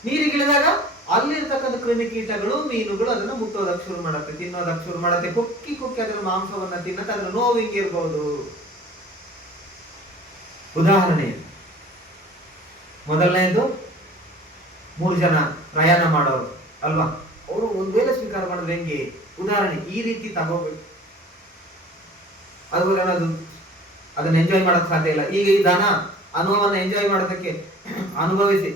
ನೀರಿಗಿಳಿದಾಗ ಅಲ್ಲಿರ್ತಕ್ಕಂಥ ಕ್ರಿಮಿಕೀಟಗಳು, ಮೀನುಗಳು ಅದನ್ನ ಮುಟ್ಟೋದಕ್ಕೆ ಶುರು ಮಾಡುತ್ತೆ, ತಿನ್ನೋದಕ್ಕೆ ಶುರು ಮಾಡುತ್ತೆ. ಕುಕ್ಕಿ ಕುಕ್ಕಿ ಅದರ ಮಾಂಸವನ್ನ ತಿನ್ನತ್ತೆ. ಅದ್ರ ನೋವು ಹಿಂಗಿರ್ಬಹುದು. ಉದಾಹರಣೆ, ಮೊದಲನೇದು 3 ಜನ ಪ್ರಯಾಣ ಮಾಡೋರು ಅಲ್ವಾ, ಅವರು ಒಂದ್ ವೇಳೆ ಸ್ವೀಕಾರ ಮಾಡಿದ್ರೆ ಹೆಂಗೆ, ಉದಾಹರಣೆ ಈ ರೀತಿ ತಗೋಬೇಕು. ಅದು ಅದನ್ನ ಎಂಜಾಯ್ ಮಾಡಕ್ ಸಾಧ್ಯ ಇಲ್ಲ. ಈಗ ಈ ದನ ಅನುಭವನ್ನ ಎಂಜಾಯ್ ಮಾಡೋದಕ್ಕೆ, ಅನುಭವಿಸಿ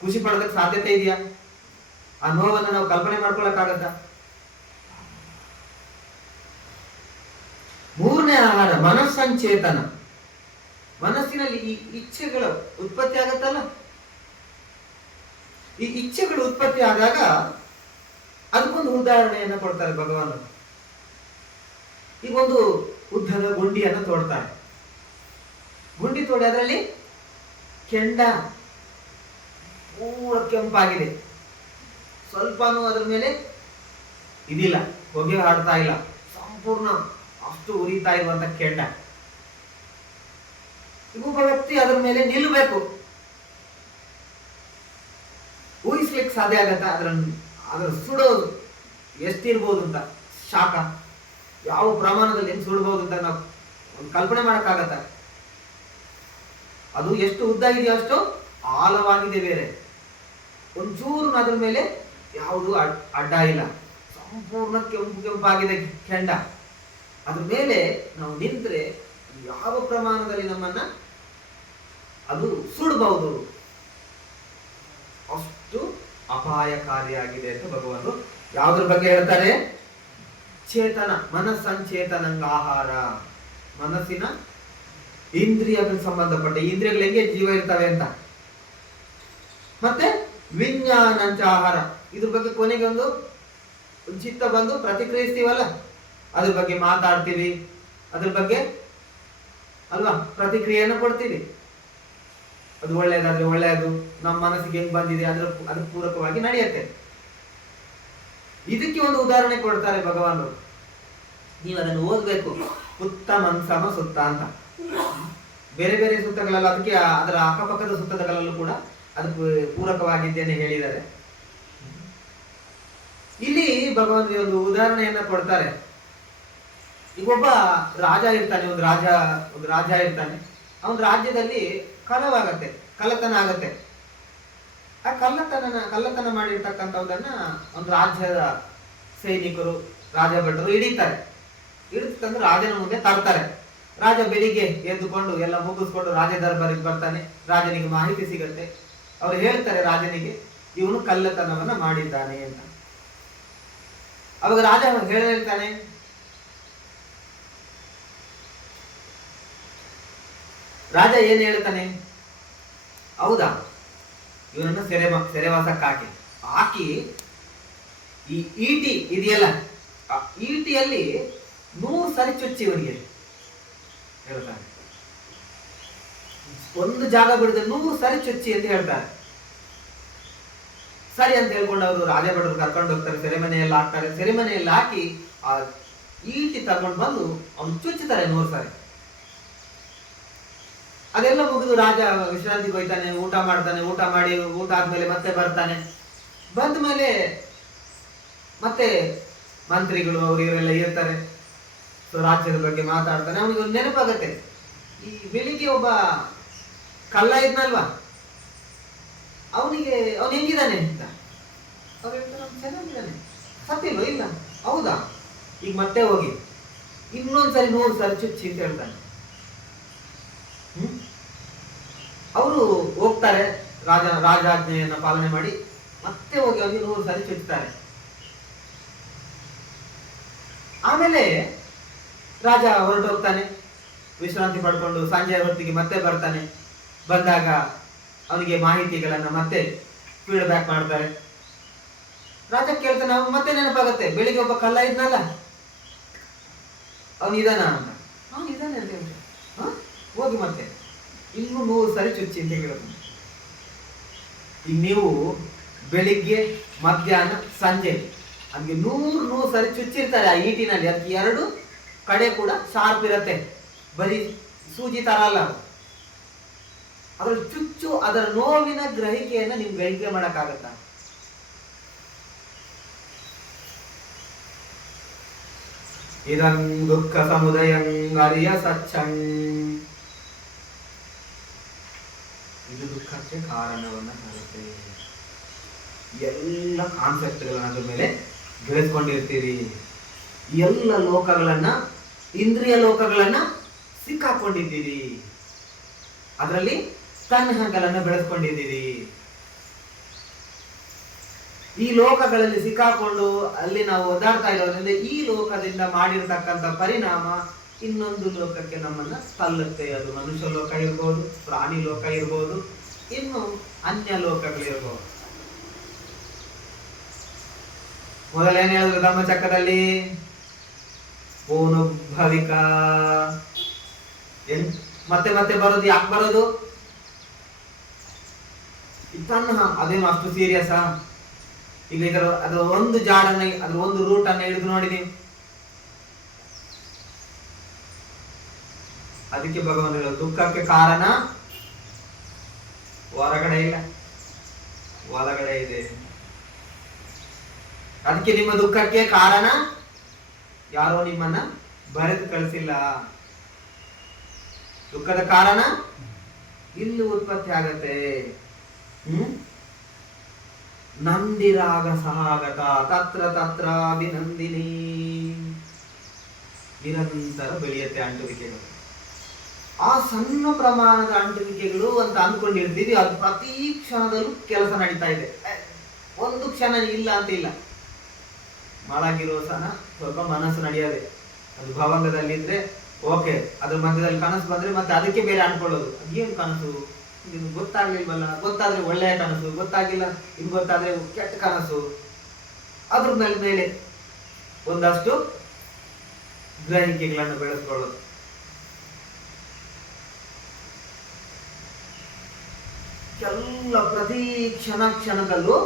ಖುಷಿ ಪಡೋದಕ್ಕೆ ಸಾಧ್ಯತೆ ಇದೆಯಾ? ಅನುಭವವನ್ನು ನಾವು ಕಲ್ಪನೆ ಮಾಡ್ಕೊಳಕ್ಕಾಗತ್ತ? ಮೂರನೇ ಆಹಾರ ಮನಸ್ಸಂಚೇತನ. ಮನಸ್ಸಿನಲ್ಲಿ ಈ ಇಚ್ಛೆಗಳು ಉತ್ಪತ್ತಿ ಆಗತ್ತಲ್ಲ, ಈ ಇಚ್ಛೆಗಳು ಉತ್ಪತ್ತಿ ಆದಾಗ ಅದಕ್ಕೊಂದು ಉದಾಹರಣೆಯನ್ನ ಕೊಡ್ತಾರೆ ಭಗವಾನ್. ಈಗ ಒಂದು ಉದ್ದದ ಗುಂಡಿಯನ್ನು ತೋಡ್ತಾರೆ. ಗುಂಡಿ ತೋಡಿ ಅದರಲ್ಲಿ ಕೆಂಡ ಪೂರ ಕೆಂಪಾಗಿದೆ, ಸ್ವಲ್ಪನೂ ಅದ್ರ ಮೇಲೆ ಇದಿಲ್ಲ, ಹೊಗೆ ಹಾಡ್ತಾ ಇಲ್ಲ, ಸಂಪೂರ್ಣ ಅಷ್ಟು ಉರಿತಾ ಇರುವಂತ ಕೆಂಡ. ಒಬ್ಬ ವ್ಯಕ್ತಿ ಅದ್ರ ಮೇಲೆ ನಿಲ್ಲಬೇಕು, ಊಹಿಸ್ಲಿಕ್ಕೆ ಸಾಧ್ಯ ಆಗತ್ತ ಅದ್ರ ಸುಡೋದು ಎಷ್ಟಿರ್ಬೋದು ಅಂತ, ಶಾಖ ಯಾವ ಪ್ರಮಾಣದಲ್ಲಿ ಹೆಂಗ್ ಸುಡಬಹುದು ಅಂತ ನಾವು ಒಂದು ಕಲ್ಪನೆ ಮಾಡಕ್ಕಾಗತ್ತ? ಅದು ಎಷ್ಟು ಉದ್ದ ಇದೆಯೋ ಅಷ್ಟು ಆಳವಾಗಿದೆ. ಬೇರೆ ಒಂಚೂರು ಅದ್ರ ಮೇಲೆ ಯಾವುದು ಅಡ್ಡ ಇಲ್ಲ, ಸಂಪೂರ್ಣ ಕೆಂಪು ಕೆಂಪಾಗಿದೆ ಕೆಂಡ. ಅದ್ರ ಮೇಲೆ ನಾವು ನಿಂತ್ರೆ ಯಾವ ಪ್ರಮಾಣದಲ್ಲಿ ನಮ್ಮನ್ನ ಅದು ಸುಡಬಹುದು, ಅಷ್ಟು ಅಪಾಯಕಾರಿಯಾಗಿದೆ ಅಂತ ಭಗವಂತರು ಯಾವುದ್ರ ಬಗ್ಗೆ ಹೇಳ್ತಾರೆ? ಚೇತನ, ಮನಸ್ಸಂಚೇತನಂಗ ಆಹಾರ. ಮನಸ್ಸಿನ ಇಂದ್ರಿಯಗಳಿಗೆ ಸಂಬಂಧಪಟ್ಟ, ಇಂದ್ರಿಯಗಳು ಹೆಂಗೆ ಜೀವ ಇರ್ತವೆ ಅಂತ. ಮತ್ತೆ ವಿಜ್ಞಾನಂಚ ಆಹಾರ. ಇದ್ರ ಬಗ್ಗೆ ಕೊನೆಗೆ ಒಂದು ಚಿತ್ತ ಬಂದು ಪ್ರತಿಕ್ರಿಯಿಸ್ತೀವಲ್ಲ, ಅದ್ರ ಬಗ್ಗೆ ಮಾತಾಡ್ತೀವಿ, ಅದ್ರ ಬಗ್ಗೆ ಅಲ್ವಾ ಪ್ರತಿಕ್ರಿಯೆಯನ್ನು ಕೊಡ್ತೀವಿ. ಅದು ಒಳ್ಳೆಯದಾದ್ರೆ ಒಳ್ಳೆಯದು, ನಮ್ಮ ಮನಸ್ಸಿಗೆ ಹೆಂಗ್ ಬಂದಿದೆ ಅದ್ರ ಪೂರಕವಾಗಿ ನಡೆಯುತ್ತೆ. ಇದಕ್ಕೆ ಒಂದು ಉದಾಹರಣೆ ಕೊಡ್ತಾರೆ ಭಗವಾನರು, ನೀವು ಅದನ್ನು ಓದ್ಬೇಕು. ಪುತ್ತ ಮನ್ಸಮ ಸುತ್ತ ಅಂತ ಬೇರೆ ಬೇರೆ ಸುತ್ತಗಳೆಲ್ಲ, ಅದಕ್ಕೆ ಅದರ ಅಕ್ಕಪಕ್ಕದ ಸುತ್ತಗಳಲ್ಲೂ ಕೂಡ ಅದಕ್ಕೆ ಪೂರಕವಾಗಿದ್ದೇನೆ ಹೇಳಿದ್ದಾರೆ. ಇಲ್ಲಿ ಭಗವಂತ ಒಂದು ಉದಾಹರಣೆಯನ್ನ ಕೊಡ್ತಾರೆ. ಈಗ ಒಬ್ಬ ರಾಜ ಇರ್ತಾನೆ, ಒಂದು ರಾಜ ಇರ್ತಾನೆ. ಅವನ ರಾಜ್ಯದಲ್ಲಿ ಕಳವಾಗತ್ತೆ, ಕಳ್ಳತನ ಆಗತ್ತೆ. ಆ ಕಳ್ಳತನ ಮಾಡಿರ್ತಕ್ಕಂಥದ್ದನ್ನ ಒಂದು ರಾಜ್ಯದ ಸೈನಿಕರು, ರಾಜ ಭಟ್ರು ಹಿಡಿತಾರೆ. ಹಿಡಿದು ರಾಜನ ಮುಂದೆ ತರ್ತಾರೆ. ರಾಜ ಬೆಳಿಗ್ಗೆ ಎದ್ದುಕೊಂಡು ಎಲ್ಲ ಮುಗಿಸ್ಕೊಂಡು ರಾಜ ದರ್ಬಾರಿಗೆ ಬರ್ತಾನೆ. ರಾಜನಿಗೆ ಮಾಹಿತಿ ಸಿಗತ್ತೆ. ಅವ್ರು ಹೇಳ್ತಾರೆ ರಾಜನಿಗೆ, ಇವನು ಕಳ್ಳತನವನ್ನ ಮಾಡಿದ್ದಾನೆ ಅಂತ. ಅವಾಗ ರಾಜ ಹೇಳ್ತಾನೆ, ರಾಜ ಏನ್ ಹೇಳ್ತಾನೆ, ಹೌದಾ, ಇವನನ್ನ ಸೆರೆವಾಸಕ್ಕೆ ಹಾಕಿ ಈ ಈಟಿ ಇದೆಯಲ್ಲ, ಆ ಈಟಿಯಲ್ಲಿ 100 ಸರಿ ಚುಚ್ಚಿ ಇವನಿಗೆ ಹೇಳ್ತಾನೆ. ಒಂದು ಜಾಗ ಬಿಡದೆ 100 ಸರಿ ಚುಚ್ಚಿ ಅಂತ ಹೇಳ್ತಾರೆ. ಸರಿ ಅಂತ ಹೇಳ್ಕೊಂಡು ಅವರು ರಾಜಭಟರು ಕರ್ಕೊಂಡು ಹೋಗ್ತಾರೆ, ಸೆರೆಮನೆಯಲ್ಲಿ ಹಾಕ್ತಾರೆ. ಸೆರೆಮನೆಯಲ್ಲಿ ಹಾಕಿ ಆ ಈಟಿ ತಗೊಂಡು ಬಂದು ಅವ್ನು ಚುಚ್ಚುತ್ತಾರೆ 100 ಸಾರಿ. ಅದೆಲ್ಲ ಮುಗಿದು ರಾಜ ವಿಶ್ರಾಂತಿಗೆ ಹೋಯ್ತಾನೆ, ಊಟ ಮಾಡ್ತಾನೆ. ಊಟ ಆದ್ಮೇಲೆ ಮತ್ತೆ ಬರ್ತಾನೆ. ಬಂದ ಮೇಲೆ ಮತ್ತೆ ಮಂತ್ರಿಗಳು ಅವರು ಇವರೆಲ್ಲ ಇರ್ತಾರೆ. ಸೊ ರಾಜ್ಯದ ಬಗ್ಗೆ ಮಾತಾಡ್ತಾನೆ. ಅವನಿಗೆ ಒಂದು ನೆನಪಾಗತ್ತೆ, ಈ ಬೆಳಿಗ್ಗೆ ಒಬ್ಬ ಕಳ್ಳ ಇದ್ನಲ್ವಾ, ಅವನಿಗೆ ಅವನು ಹೆಂಗಿದ್ದಾನೆ ಅಂತ ಅವ್ರು ಹೇಳ್ತಾರೆ, ಅವ್ನು ಚೆನ್ನಾಗಿದ್ದಾನೆ, ಸತ್ತಿಲ್ವ, ಇಲ್ಲ, ಹೌದಾ, ಈಗ ಮತ್ತೆ ಹೋಗಿ ಇನ್ನೊಂದ್ಸರಿ 100 ಸರಿ ಚುಚ್ಚಿ ಅಂತ ಹೇಳ್ತಾನೆ. ಅವರು ಹೋಗ್ತಾರೆ, ರಾಜಾಜ್ಞೆಯನ್ನ ಪಾಲನೆ ಮಾಡಿ ಮತ್ತೆ ಹೋಗಿ ಅವನಿಗೆ 100 ಸರಿ ಚುಚ್ಚುತ್ತಾರೆ. ಆಮೇಲೆ ರಾಜ ಹೊರಟೋಗ್ತಾನೆ, ವಿಶ್ರಾಂತಿ ಪಡ್ಕೊಂಡು ಸಂಜೆ ಹೊತ್ತಿಗೆ ಮತ್ತೆ ಬರ್ತಾನೆ. ಬಂದಾಗ ಅವನಿಗೆ ಮಾಹಿತಿಗಳನ್ನ ಮತ್ತೆ ಫೀಡ್ಬ್ಯಾಕ್ ಮಾಡ್ತಾರೆ. ರಾಜ ಕೇಳ್ತಾನೆ, ಅವ್ನು ಮತ್ತೆ ನೆನಪಾಗತ್ತೆ, ಬೆಳಿಗ್ಗೆ ಒಬ್ಬ ಕಳ್ಳ ಇದ್ನಲ್ಲ, ಅವನು ಇದಾನ ಅಂತ. ಅವನು ಇದಾನೆ ಅಂತ ಹೇಳ್ತಾರೆ. ಹೋಗಿ ಮತ್ತೆ ಇನ್ನೂ 100 ಸರಿ ಚುಚ್ಚಿ ಅಂತ ಹೇಳ್ತಾನೆ. ಈಗ ನೀವು ಬೆಳಿಗ್ಗೆ, ಮಧ್ಯಾಹ್ನ, ಸಂಜೆ ಹಂಗೆ 100 ಸರಿ ಚುಚ್ಚಿರ್ತಾರೆ ಆ ಈಟಿನಲ್ಲಿ. ಅದಕ್ಕೆ 2 ಕಡೆ ಕೂಡ ಶಾರ್ಪ್ ಇರತ್ತೆ, ಬರೀ ಸೂಜಿ ತರ ಅಲ್ಲ. ಅದರ ಚುಚ್ಚು, ಅದರ ನೋವಿನ ಗ್ರಹಿಕೆಯನ್ನ ನಿಮ್ ಗ್ರಹಿಕೆ ಮಾಡಕ್ಕಾಗತ್ತಾ? ಇದಂ ದುಃಖ ಸಮುದಯಂ ಅರಿಯ ಸಚ್ಚಂ. ಇದು ದುಃಖಕ್ಕೆ ಕಾರಣವನ್ನ ತರುತ್ತೆ. ಎಲ್ಲ ಕಾನ್ಸೆಪ್ಟ್ಗಳನ್ನ ಅದ್ರ ಮೇಲೆ ಬೆಳೆಸ್ಕೊಂಡಿರ್ತೀರಿ. ಎಲ್ಲ ಲೋಕಗಳನ್ನ, ಇಂದ್ರಿಯ ಲೋಕಗಳನ್ನ ಸಿಕ್ಕಾಕೊಂಡಿದ್ದೀರಿ. ಅದರಲ್ಲಿ ತನ್ಹಗಳನ್ನ ಬೆಳೆಸ್ಕೊಂಡಿದ್ದೀರಿ. ಈ ಲೋಕಗಳಲ್ಲಿ ಸಿಕ್ಕಾಕೊಂಡು ಅಲ್ಲಿ ನಾವು ಓದಾಡ್ತಾ ಇರೋದ್ರಿಂದ ಈ ಲೋಕದಿಂದ ಮಾಡಿರ್ತಕ್ಕಂಥ ಪರಿಣಾಮ ಇನ್ನೊಂದು ಲೋಕಕ್ಕೆ ನಮ್ಮನ್ನ ತಳ್ಳುತ್ತೆ. ಅದು ಮನುಷ್ಯ ಲೋಕ ಇರ್ಬೋದು, ಪ್ರಾಣಿ ಲೋಕ ಇರ್ಬೋದು, ಇನ್ನು ಅನ್ಯ ಲೋಕಗಳಿರ್ಬೋದು. ಮೊದಲೇನು ಹೇಳಿದ್ರು ಧಮ್ಮಚಕ್ರದಲ್ಲಿ? ಪೂನುಭವಿಕ. ಮತ್ತೆ ಮತ್ತೆ ಬರೋದು ಯಾಕೆ ಬರೋದು? ತನ್ನ ಅದೇನು ಅಷ್ಟು ಸೀರಿಯಸ್? ಈಗ ಅದ್ರ ಒಂದು ಜಾಡನ್ನ, ಅದ್ರ ಒಂದು ರೂಟ್ ಅನ್ನ ಹಿಡಿದು ನೋಡಿ ನೀವು. ಅದಕ್ಕೆ ಭಗವಂತ ಹೇಳೋದು, ದುಃಖಕ್ಕೆ ಕಾರಣ ಹೊರಗಡೆ ಇಲ್ಲ, ಒಳಗಡೆ ಇದೆ. ಅದಕ್ಕೆ ನಿಮ್ಮ ದುಃಖಕ್ಕೆ ಕಾರಣ ಯಾರೋ ನಿಮ್ಮನ್ನ ಬರೆದು ಕಳಿಸಿಲ್ಲ. ದುಃಖದ ಕಾರಣ ಇಲ್ಲಿ ಉತ್ಪತ್ತಿ ಆಗತ್ತೆ. ನಂದಿರಾಗ ಸಹಾಗತ ತತ್ರ ತತ್ರ ಅಭಿನಂದಿನಿ. ನಿರಂತರ ಬೆಳೆಯುತ್ತೆ ಅಂಟುವಿಕೆಗಳು. ಆ ಸಣ್ಣ ಪ್ರಮಾಣದ ಅಂಟುವಿಕೆಗಳು ಅಂತ ಅಂದ್ಕೊಂಡಿರ್ತೀವಿ, ಅದು ಪ್ರತಿ ಕ್ಷಣದಲ್ಲೂ ಕೆಲಸ ನಡೀತಾ ಇದೆ. ಒಂದು ಕ್ಷಣ ಇಲ್ಲ ಅಂತ ಇಲ್ಲ. ಮಲಗಿರೋ ಸಹ ಸ್ವಲ್ಪ ಮನಸ್ಸು ನಡೆಯೋದೆ. ಅದು ಭವಂಗದಲ್ಲಿದ್ರೆ ಓಕೆ, ಅದ್ರ ಮಧ್ಯದಲ್ಲಿ ಕನಸು ಬಂದ್ರೆ ಮತ್ತೆ ಅದಕ್ಕೆ ಬೇರೆ ಅನ್ಕೊಳ್ಳೋದು. ಅದೇನು ಕನಸು, ಇದು ಗೊತ್ತಾಗ್ಲಿಲ್ವಲ್ಲ, ಗೊತ್ತಾದ್ರೆ ಒಳ್ಳೆಯ ಕನಸು, ಗೊತ್ತಾಗಿಲ್ಲ ಇನ್ನು ಗೊತ್ತಾದ್ರೆ ಕೆಟ್ಟ ಕನಸು. ಅದ್ರ ಮೇಲೆ ಒಂದಷ್ಟು ಗ್ರಹಿಕೆಗಳನ್ನು ಬೆಳೆಸ್ಕೊಳ್ಳೋದು. ಎಲ್ಲ ಪ್ರತಿ ಕ್ಷಣದಲ್ಲೂ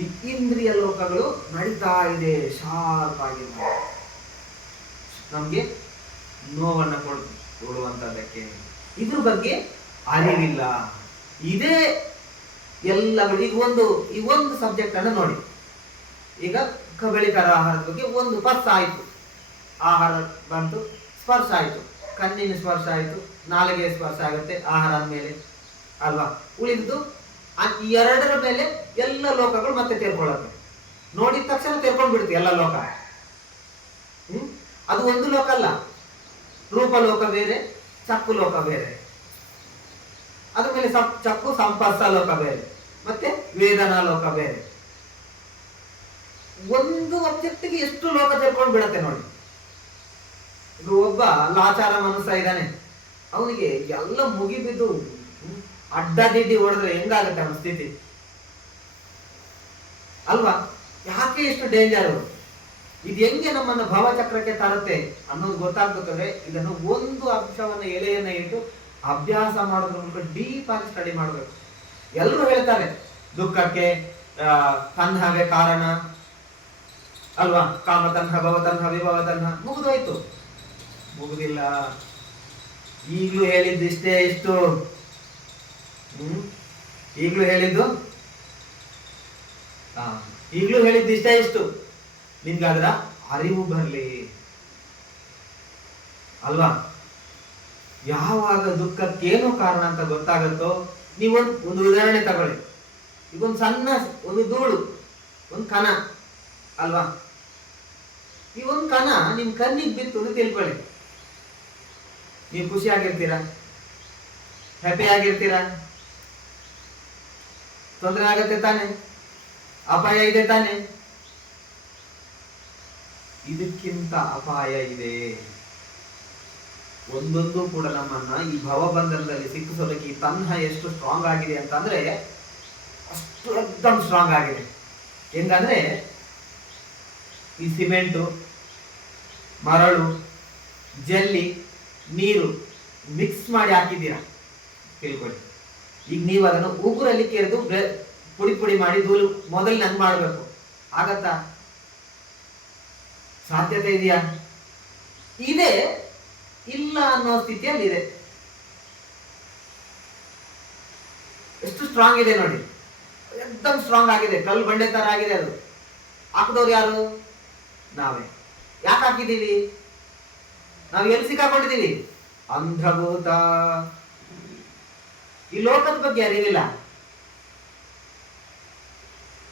ಈ ಇಂದ್ರಿಯ ಲೋಕಗಳು ನಡೀತಾ ಇದೆ, ಶಾರ್ಪ್ ಆಗಿದೆ. ನಮ್ಗೆ ನೋವನ್ನ ಕೊಡುವಂತದಕ್ಕೆ ಇದ್ರ ಬಗ್ಗೆ ಅರಿವಿಲ್ಲ. ಇದೇ ಎಲ್ಲಗಳು. ಈಗ ಒಂದು ಸಬ್ಜೆಕ್ಟ್ ಅನ್ನು ನೋಡಿ. ಈಗ ಕಬಳಿಕರ ಆಹಾರದ ಬಗ್ಗೆ ಒಂದು ಪರ್ಸ್ ಆಯ್ತು, ಆಹಾರ ಬಂತು, ಸ್ಪರ್ಶ ಆಯ್ತು, ಕಣ್ಣಿನ ಸ್ಪರ್ಶ ಆಯ್ತು, ನಾಲಿಗೆ ಸ್ಪರ್ಶ ಆಗುತ್ತೆ ಆಹಾರ ಮೇಲೆ ಅಲ್ವಾ. ಉಳಿದು ಈ 2ರ ಮೇಲೆ ಎಲ್ಲ ಲೋಕಗಳು ಮತ್ತೆ ತೇರ್ಕೊಳ್ಳುತ್ತೆ. ನೋಡಿದ ತಕ್ಷಣ ತೇರ್ಕೊಂಡು ಬಿಡುತ್ತೆ ಎಲ್ಲ ಲೋಕ. ಅದು ಒಂದು ಲೋಕ ಅಲ್ಲ. ರೂಪ ಲೋಕ ಬೇರೆ, ಚಕ್ಕು ಲೋಕ ಬೇರೆ. ಅದ್ರ ಮೇಲೆ ಚಕ್ಕು ಸಂಪರ್ಶ ಲೋಕ ಬೇರೆ, ಮತ್ತೆ ವೇದನಾ ಲೋಕ ಬೇರೆ. ಒಂದು ಆಬ್ಜೆಕ್ಟ್ಗೆ ಎಷ್ಟು ಲೋಕ ತೇರ್ಕೊಂಡು ಬಿಡತ್ತೆ ನೋಡಿ. ಈಗ ಒಬ್ಬ ಲಾಚಾರ ಮನುಷ್ಯ ಇದ್ದಾನೆ, ಅವನಿಗೆ ಎಲ್ಲ ಮುಗಿಬಿದ್ದು ಅಡ್ಡದಿಡ್ಡಿ ಹೊಡೆದ್ರೆ ಹೆಂಗಾಗತ್ತೆ ಅವನ ಸ್ಥಿತಿ ಅಲ್ವಾ? ಯಾಕೆ ಎಷ್ಟು ಡೇಂಜರ್? ಇದು ಹೆಂಗೆ ನಮ್ಮನ್ನ ಭಾವಚಕ್ರಕ್ಕೆ ತರುತ್ತೆ ಅನ್ನೋದು ಗೊತ್ತಾಗ್ಬೇಕಾದ್ರೆ ಇದನ್ನು ಒಂದು ಅಂಶವನ್ನ, ಎಲೆಯನ್ನ ಇಟ್ಟು ಅಭ್ಯಾಸ ಮಾಡೋದ್ರ ಮೂಲಕ ಡೀಪ್ ಆಗಿ ಸ್ಟಡಿ ಮಾಡಬೇಕು. ಎಲ್ಲರೂ ಹೇಳ್ತಾರೆ ದುಃಖಕ್ಕೆ ತನ್ಹವೇ ಕಾರಣ ಅಲ್ವಾ. ಕಾಮತನ್ಹ, ಭವತನ್ಹ, ವಿಭವತನ್ಹ. ಮುಗಿದೋಯ್ತು? ಮುಗುದಿಲ್ಲ. ಈಗ್ಲೂ ಹೇಳಿದ್ದು ಇಷ್ಟೇ. ಇಷ್ಟು ಈಗ್ಲೂ ಹೇಳಿದ್ದು ಇಷ್ಟು. ನಿಮ್ಗೆ ಅದರ ಅರಿವು ಬರಲಿ ಅಲ್ವಾ. ಯಾವಾಗ ದುಃಖಕ್ಕೇನು ಕಾರಣ ಅಂತ ಗೊತ್ತಾಗತ್ತೋ, ನೀವೊಂದು ಉದಾಹರಣೆ ತಗೊಳ್ಳಿ. ಈಗ ಒಂದು ಸಣ್ಣ ಒಂದು ಧೂಳು, ಒಂದು ಕಣ ಅಲ್ವಾ, ಈ ಒಂದು ಕಣ ನಿಮ್ ಕಣ್ಣಿಗೆ ಬಿತ್ತು ಅಂತ ತಿಳ್ಕೊಳ್ಳಿ, ನೀವು ಖುಷಿ ಆಗಿರ್ತೀರಾ? ಹ್ಯಾಪಿ ಆಗಿರ್ತೀರಾ? ತೊಂದರೆ ಆಗತ್ತೆ ತಾನೆ? ಅಪಾಯ ಇದೆ ತಾನೆ? ಇದಕ್ಕಿಂತ ಅಪಾಯ ಇದೆ. ಒಂದೊಂದು ಕೂಡ ನಮ್ಮನ್ನ ಈ ಭವಬಂಧನದಲ್ಲಿ ಸಿಕ್ಕಿಸೋದಕ್ಕೆ ಈ ತನ್ಹ ಎಷ್ಟು ಸ್ಟ್ರಾಂಗ್ ಆಗಿದೆ ಅಂತಂದ್ರೆ ಅಷ್ಟು ಎಕ್ದಮ್ ಸ್ಟ್ರಾಂಗ್ ಆಗಿದೆ. ಹೆಂಗಂದ್ರೆ ಈ ಸಿಮೆಂಟು, ಮರಳು, ಜಲ್ಲಿ, ನೀರು ಮಿಕ್ಸ್ ಮಾಡಿ ಹಾಕಿದ್ದೀರಾ ತಿಳ್ಕೊಳ್ಳಿ. ಈಗ ನೀವು ಅದನ್ನು ಉಗುರಲ್ಲಿ ಕೆರೆದು ಪುಡಿ ಪುಡಿ ಮಾಡಿ ಧೂಳು ಮೊದಲು ನಂಗೆ ಮಾಡಬೇಕು, ಆಗತ್ತಾ? ಸಾಧ್ಯತೆ ಇದೆಯಾ? ಇದೆ, ಇಲ್ಲ ಅನ್ನೋ ಸ್ಥಿತಿಯಲ್ಲಿ ಇದೆ. ಎಷ್ಟು ಸ್ಟ್ರಾಂಗ್ ಇದೆ ನೋಡಿ, ಎಕ್ದಮ್ ಸ್ಟ್ರಾಂಗ್ ಆಗಿದೆ, ಕಲ್ಲು ಬಂಡೆ ತರ ಆಗಿದೆ. ಅದು ಹಾಕಿದವ್ರು ಯಾರು? ನಾವೇ. ಯಾಕೆ ಹಾಕಿದ್ದೀವಿ? ನಾವು ಎಲ್ಲಿ ಸಿಕ್ಕಾಕೊಂಡಿದ್ದೀವಿ? ಅಂಧಭೂತ. ಈ ಲೋಕದ ಬಗ್ಗೆ ಅರಿವಿಲ್ಲ,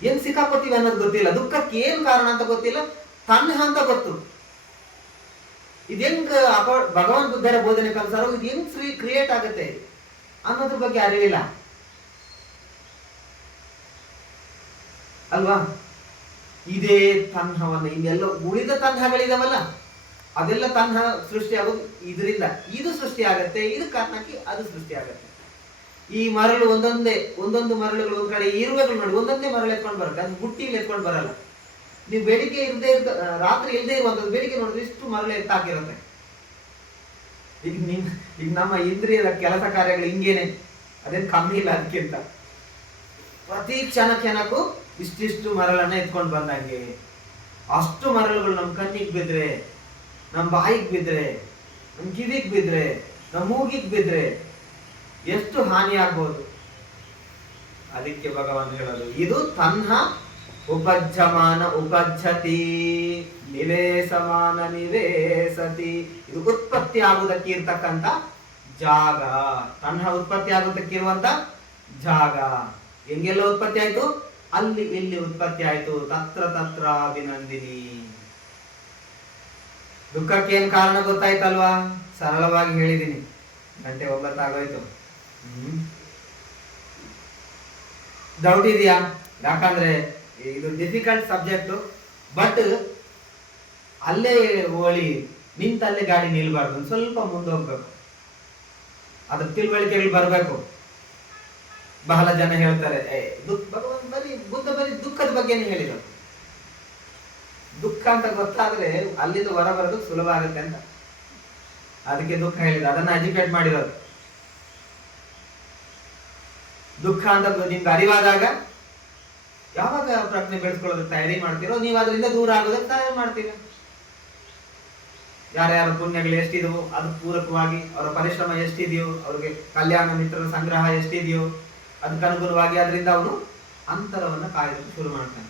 ಏನ್ ಸಿಕ್ಕಾಕೋತೀವಿ ಅನ್ನೋದು ಗೊತ್ತಿಲ್ಲ, ದುಃಖಕ್ಕೆ ಏನ್ ಕಾರಣ ಅಂತ ಗೊತ್ತಿಲ್ಲ, ತನ್ಹ ಅಂತ ಗೊತ್ತು. ಇದು ಹೆಂಗ್ ಭಗವಾನ್ ಬುದ್ಧರ ಬೋಧನೆ ಕಲ್ಸಾರೋ ಇದು ಹೆಂಗ್ ಕ್ರಿಯೇಟ್ ಆಗುತ್ತೆ ಅನ್ನೋದ್ರ ಬಗ್ಗೆ ಅರಿವಿಲ್ಲ ಅಲ್ವಾ? ಇದೇ ತನ್ಹವನ್ನ, ಇನ್ನೆಲ್ಲ ಉಳಿದ ತನ್ಹಗಳಿದಾವಲ್ಲ ಅದೆಲ್ಲ ತನ್ಹ ಸೃಷ್ಟಿ ಆಗೋದು ಇದರಿಂದ. ಇದು ಸೃಷ್ಟಿ ಆಗತ್ತೆ, ಇದು ಕಾರಣಕ್ಕೆ ಅದು ಸೃಷ್ಟಿ ಆಗತ್ತೆ. ಈ ಮರಳು ಒಂದೊಂದು ಮರಳುಗಳು ಒಂದ್ ಕಡೆ ಇರುವೆಗಳು ನೋಡಿ, ಒಂದೊಂದೇ ಮರಳು ಎತ್ಕೊಂಡು ಬರುತ್ತೆ, ಅದು ಬುಟ್ಟಿಲಿ ಎತ್ಕೊಂಡು ಬರಲ್ಲ. ನೀವು ಬೆಳಿಗ್ಗೆ ರಾತ್ರಿ ಇಲ್ಲದೆ ಇರುವಂತದ್ದು ಬೆಳಿಗ್ಗೆ ನೋಡಿದ್ರೆ ಇಷ್ಟು ಮರಳು ಎತ್ತಾಕಿರುತ್ತೆ. ಈಗ ನಮ್ಮ ಇಂದ್ರಿಯದ ಕೆಲಸ ಕಾರ್ಯಗಳು ಹಿಂಗೇನೆ, ಅದೇನ್ ಕಮ್ಮಿ ಇಲ್ಲ ಅದಕ್ಕಿಂತ. ಪ್ರತಿ ಕ್ಷಣಕ್ಕೂ ಇಷ್ಟಿಷ್ಟು ಮರಳನ್ನ ಎತ್ಕೊಂಡು ಬಂದಂಗೆ. ಅಷ್ಟು ಮರಳುಗಳು ನಮ್ಮ ಕಣ್ಣಿಗೆ ಬಿದ್ರೆ, ನಮ್ಮ ಬಾಯಿಗೆ ಬಿದ್ರೆ, ನಮ್ಮ ಕಿವಿಗೆ ಬಿದ್ರೆ, ನಮ್ಮ ಮೂಗಿಗೆ ಬಿದ್ರೆ ಎಷ್ಟು ಹಾನಿ ಆಗ್ಬೋದು. ಅದಕ್ಕೆ ಭಗವಾನ್ ಹೇಳೋದು ಇದು ತನ್ಹ ಉಪಜ್ಜಮಾನ ಉಪಜ್ಜತಿ ನಿವೇಶಮಾನ ನಿವೇಶತಿ. ಇದು ಉತ್ಪತ್ತಿ ಆಗುವುದಕ್ಕೆ ಇರ್ತಕ್ಕಂಥ ಜಾಗ, ತನ್ಹ ಉತ್ಪತ್ತಿ ಆಗುವುದಕ್ಕಿರುವಂತ ಜಾಗ. ಹೆಂಗೆಲ್ಲ ಉತ್ಪತ್ತಿ ಆಯ್ತು? ಅಲ್ಲಿ ಇಲ್ಲಿ ಉತ್ಪತ್ತಿ ಆಯ್ತು. ತತ್ರ ತತ್ರ ಅಭಿನಂದಿನಿ. ದುಃಖಕ್ಕೆ ಏನ್ ಕಾರಣ ಗೊತ್ತಾಯ್ತಲ್ವಾ? ಸರಳವಾಗಿ ಹೇಳಿದೀನಿ. ಗಂಟೆ 9 ಆಗೋಯ್ತು. ಡೌಟ್ ಇದೆಯಾ? ಯಾಕಂದ್ರೆ ಇದು ಡಿಫಿಕಲ್ಟ್ ಸಬ್ಜೆಕ್ಟ್. ಬಟ್ ಅಲ್ಲೇ ನಿಂತಲ್ಲೇ ಗಾಡಿ ನಿಲ್ಬಾರ್ದು, ಸ್ವಲ್ಪ ಮುಂದೆ ಹೋಗ್ಬೇಕು, ಅದ್ರ ತಿಳುವಳಿಕೆಗಳು ಬರ್ಬೇಕು. ಬಹಳ ಜನ ಹೇಳ್ತಾರೆ ಬರೀ ದುಃಖದ ಬಗ್ಗೆನೇ ಹೇಳಿದ್ರು. ದುಃಖ ಅಂತ ಗೊತ್ತಾದ್ರೆ ಅಲ್ಲಿಂದ ಹೊರ ಬರೋದು ಸುಲಭ ಆಗುತ್ತೆ ಅಂತ, ಅದಕ್ಕೆ ದುಃಖ ಹೇಳಿದ. ಅದನ್ನ ಎಜುಕೇಟ್ ಮಾಡಿರೋದು. ದುಃಖ ಅಂತ ನಿಮ್ಗೆ ಅರಿವಾದಾಗ ಯಾವಾಗ ಪ್ರಜ್ಞೆ ಬೆಳೆಸ್ಕೊಳ್ಳೋದಕ್ಕೆ ತಯಾರಿ ಮಾಡ್ತೀರೋ ನೀವು ಅದರಿಂದ ದೂರ ಆಗೋದಕ್ಕೆ ತಯಾರಿ ಮಾಡ್ತೀವಿ. ಯಾರ್ಯಾರ ಪುಣ್ಯಗಳು ಎಷ್ಟಿದೆಯೋ ಅದು ಪೂರಕವಾಗಿ ಅವರ ಪರಿಶ್ರಮ ಎಷ್ಟಿದೆಯೋ, ಅವ್ರಿಗೆ ಕಲ್ಯಾಣ ಮಿತ್ರರ ಸಂಗ್ರಹ ಎಷ್ಟಿದೆಯೋ ಅದಕ್ಕನುಗುಣವಾಗಿ ಅದರಿಂದ ಅವನು ಅಂತರವನ್ನ ಕಾಯೋದಕ್ಕೆ ಶುರು ಮಾಡ್ತಾನೆ.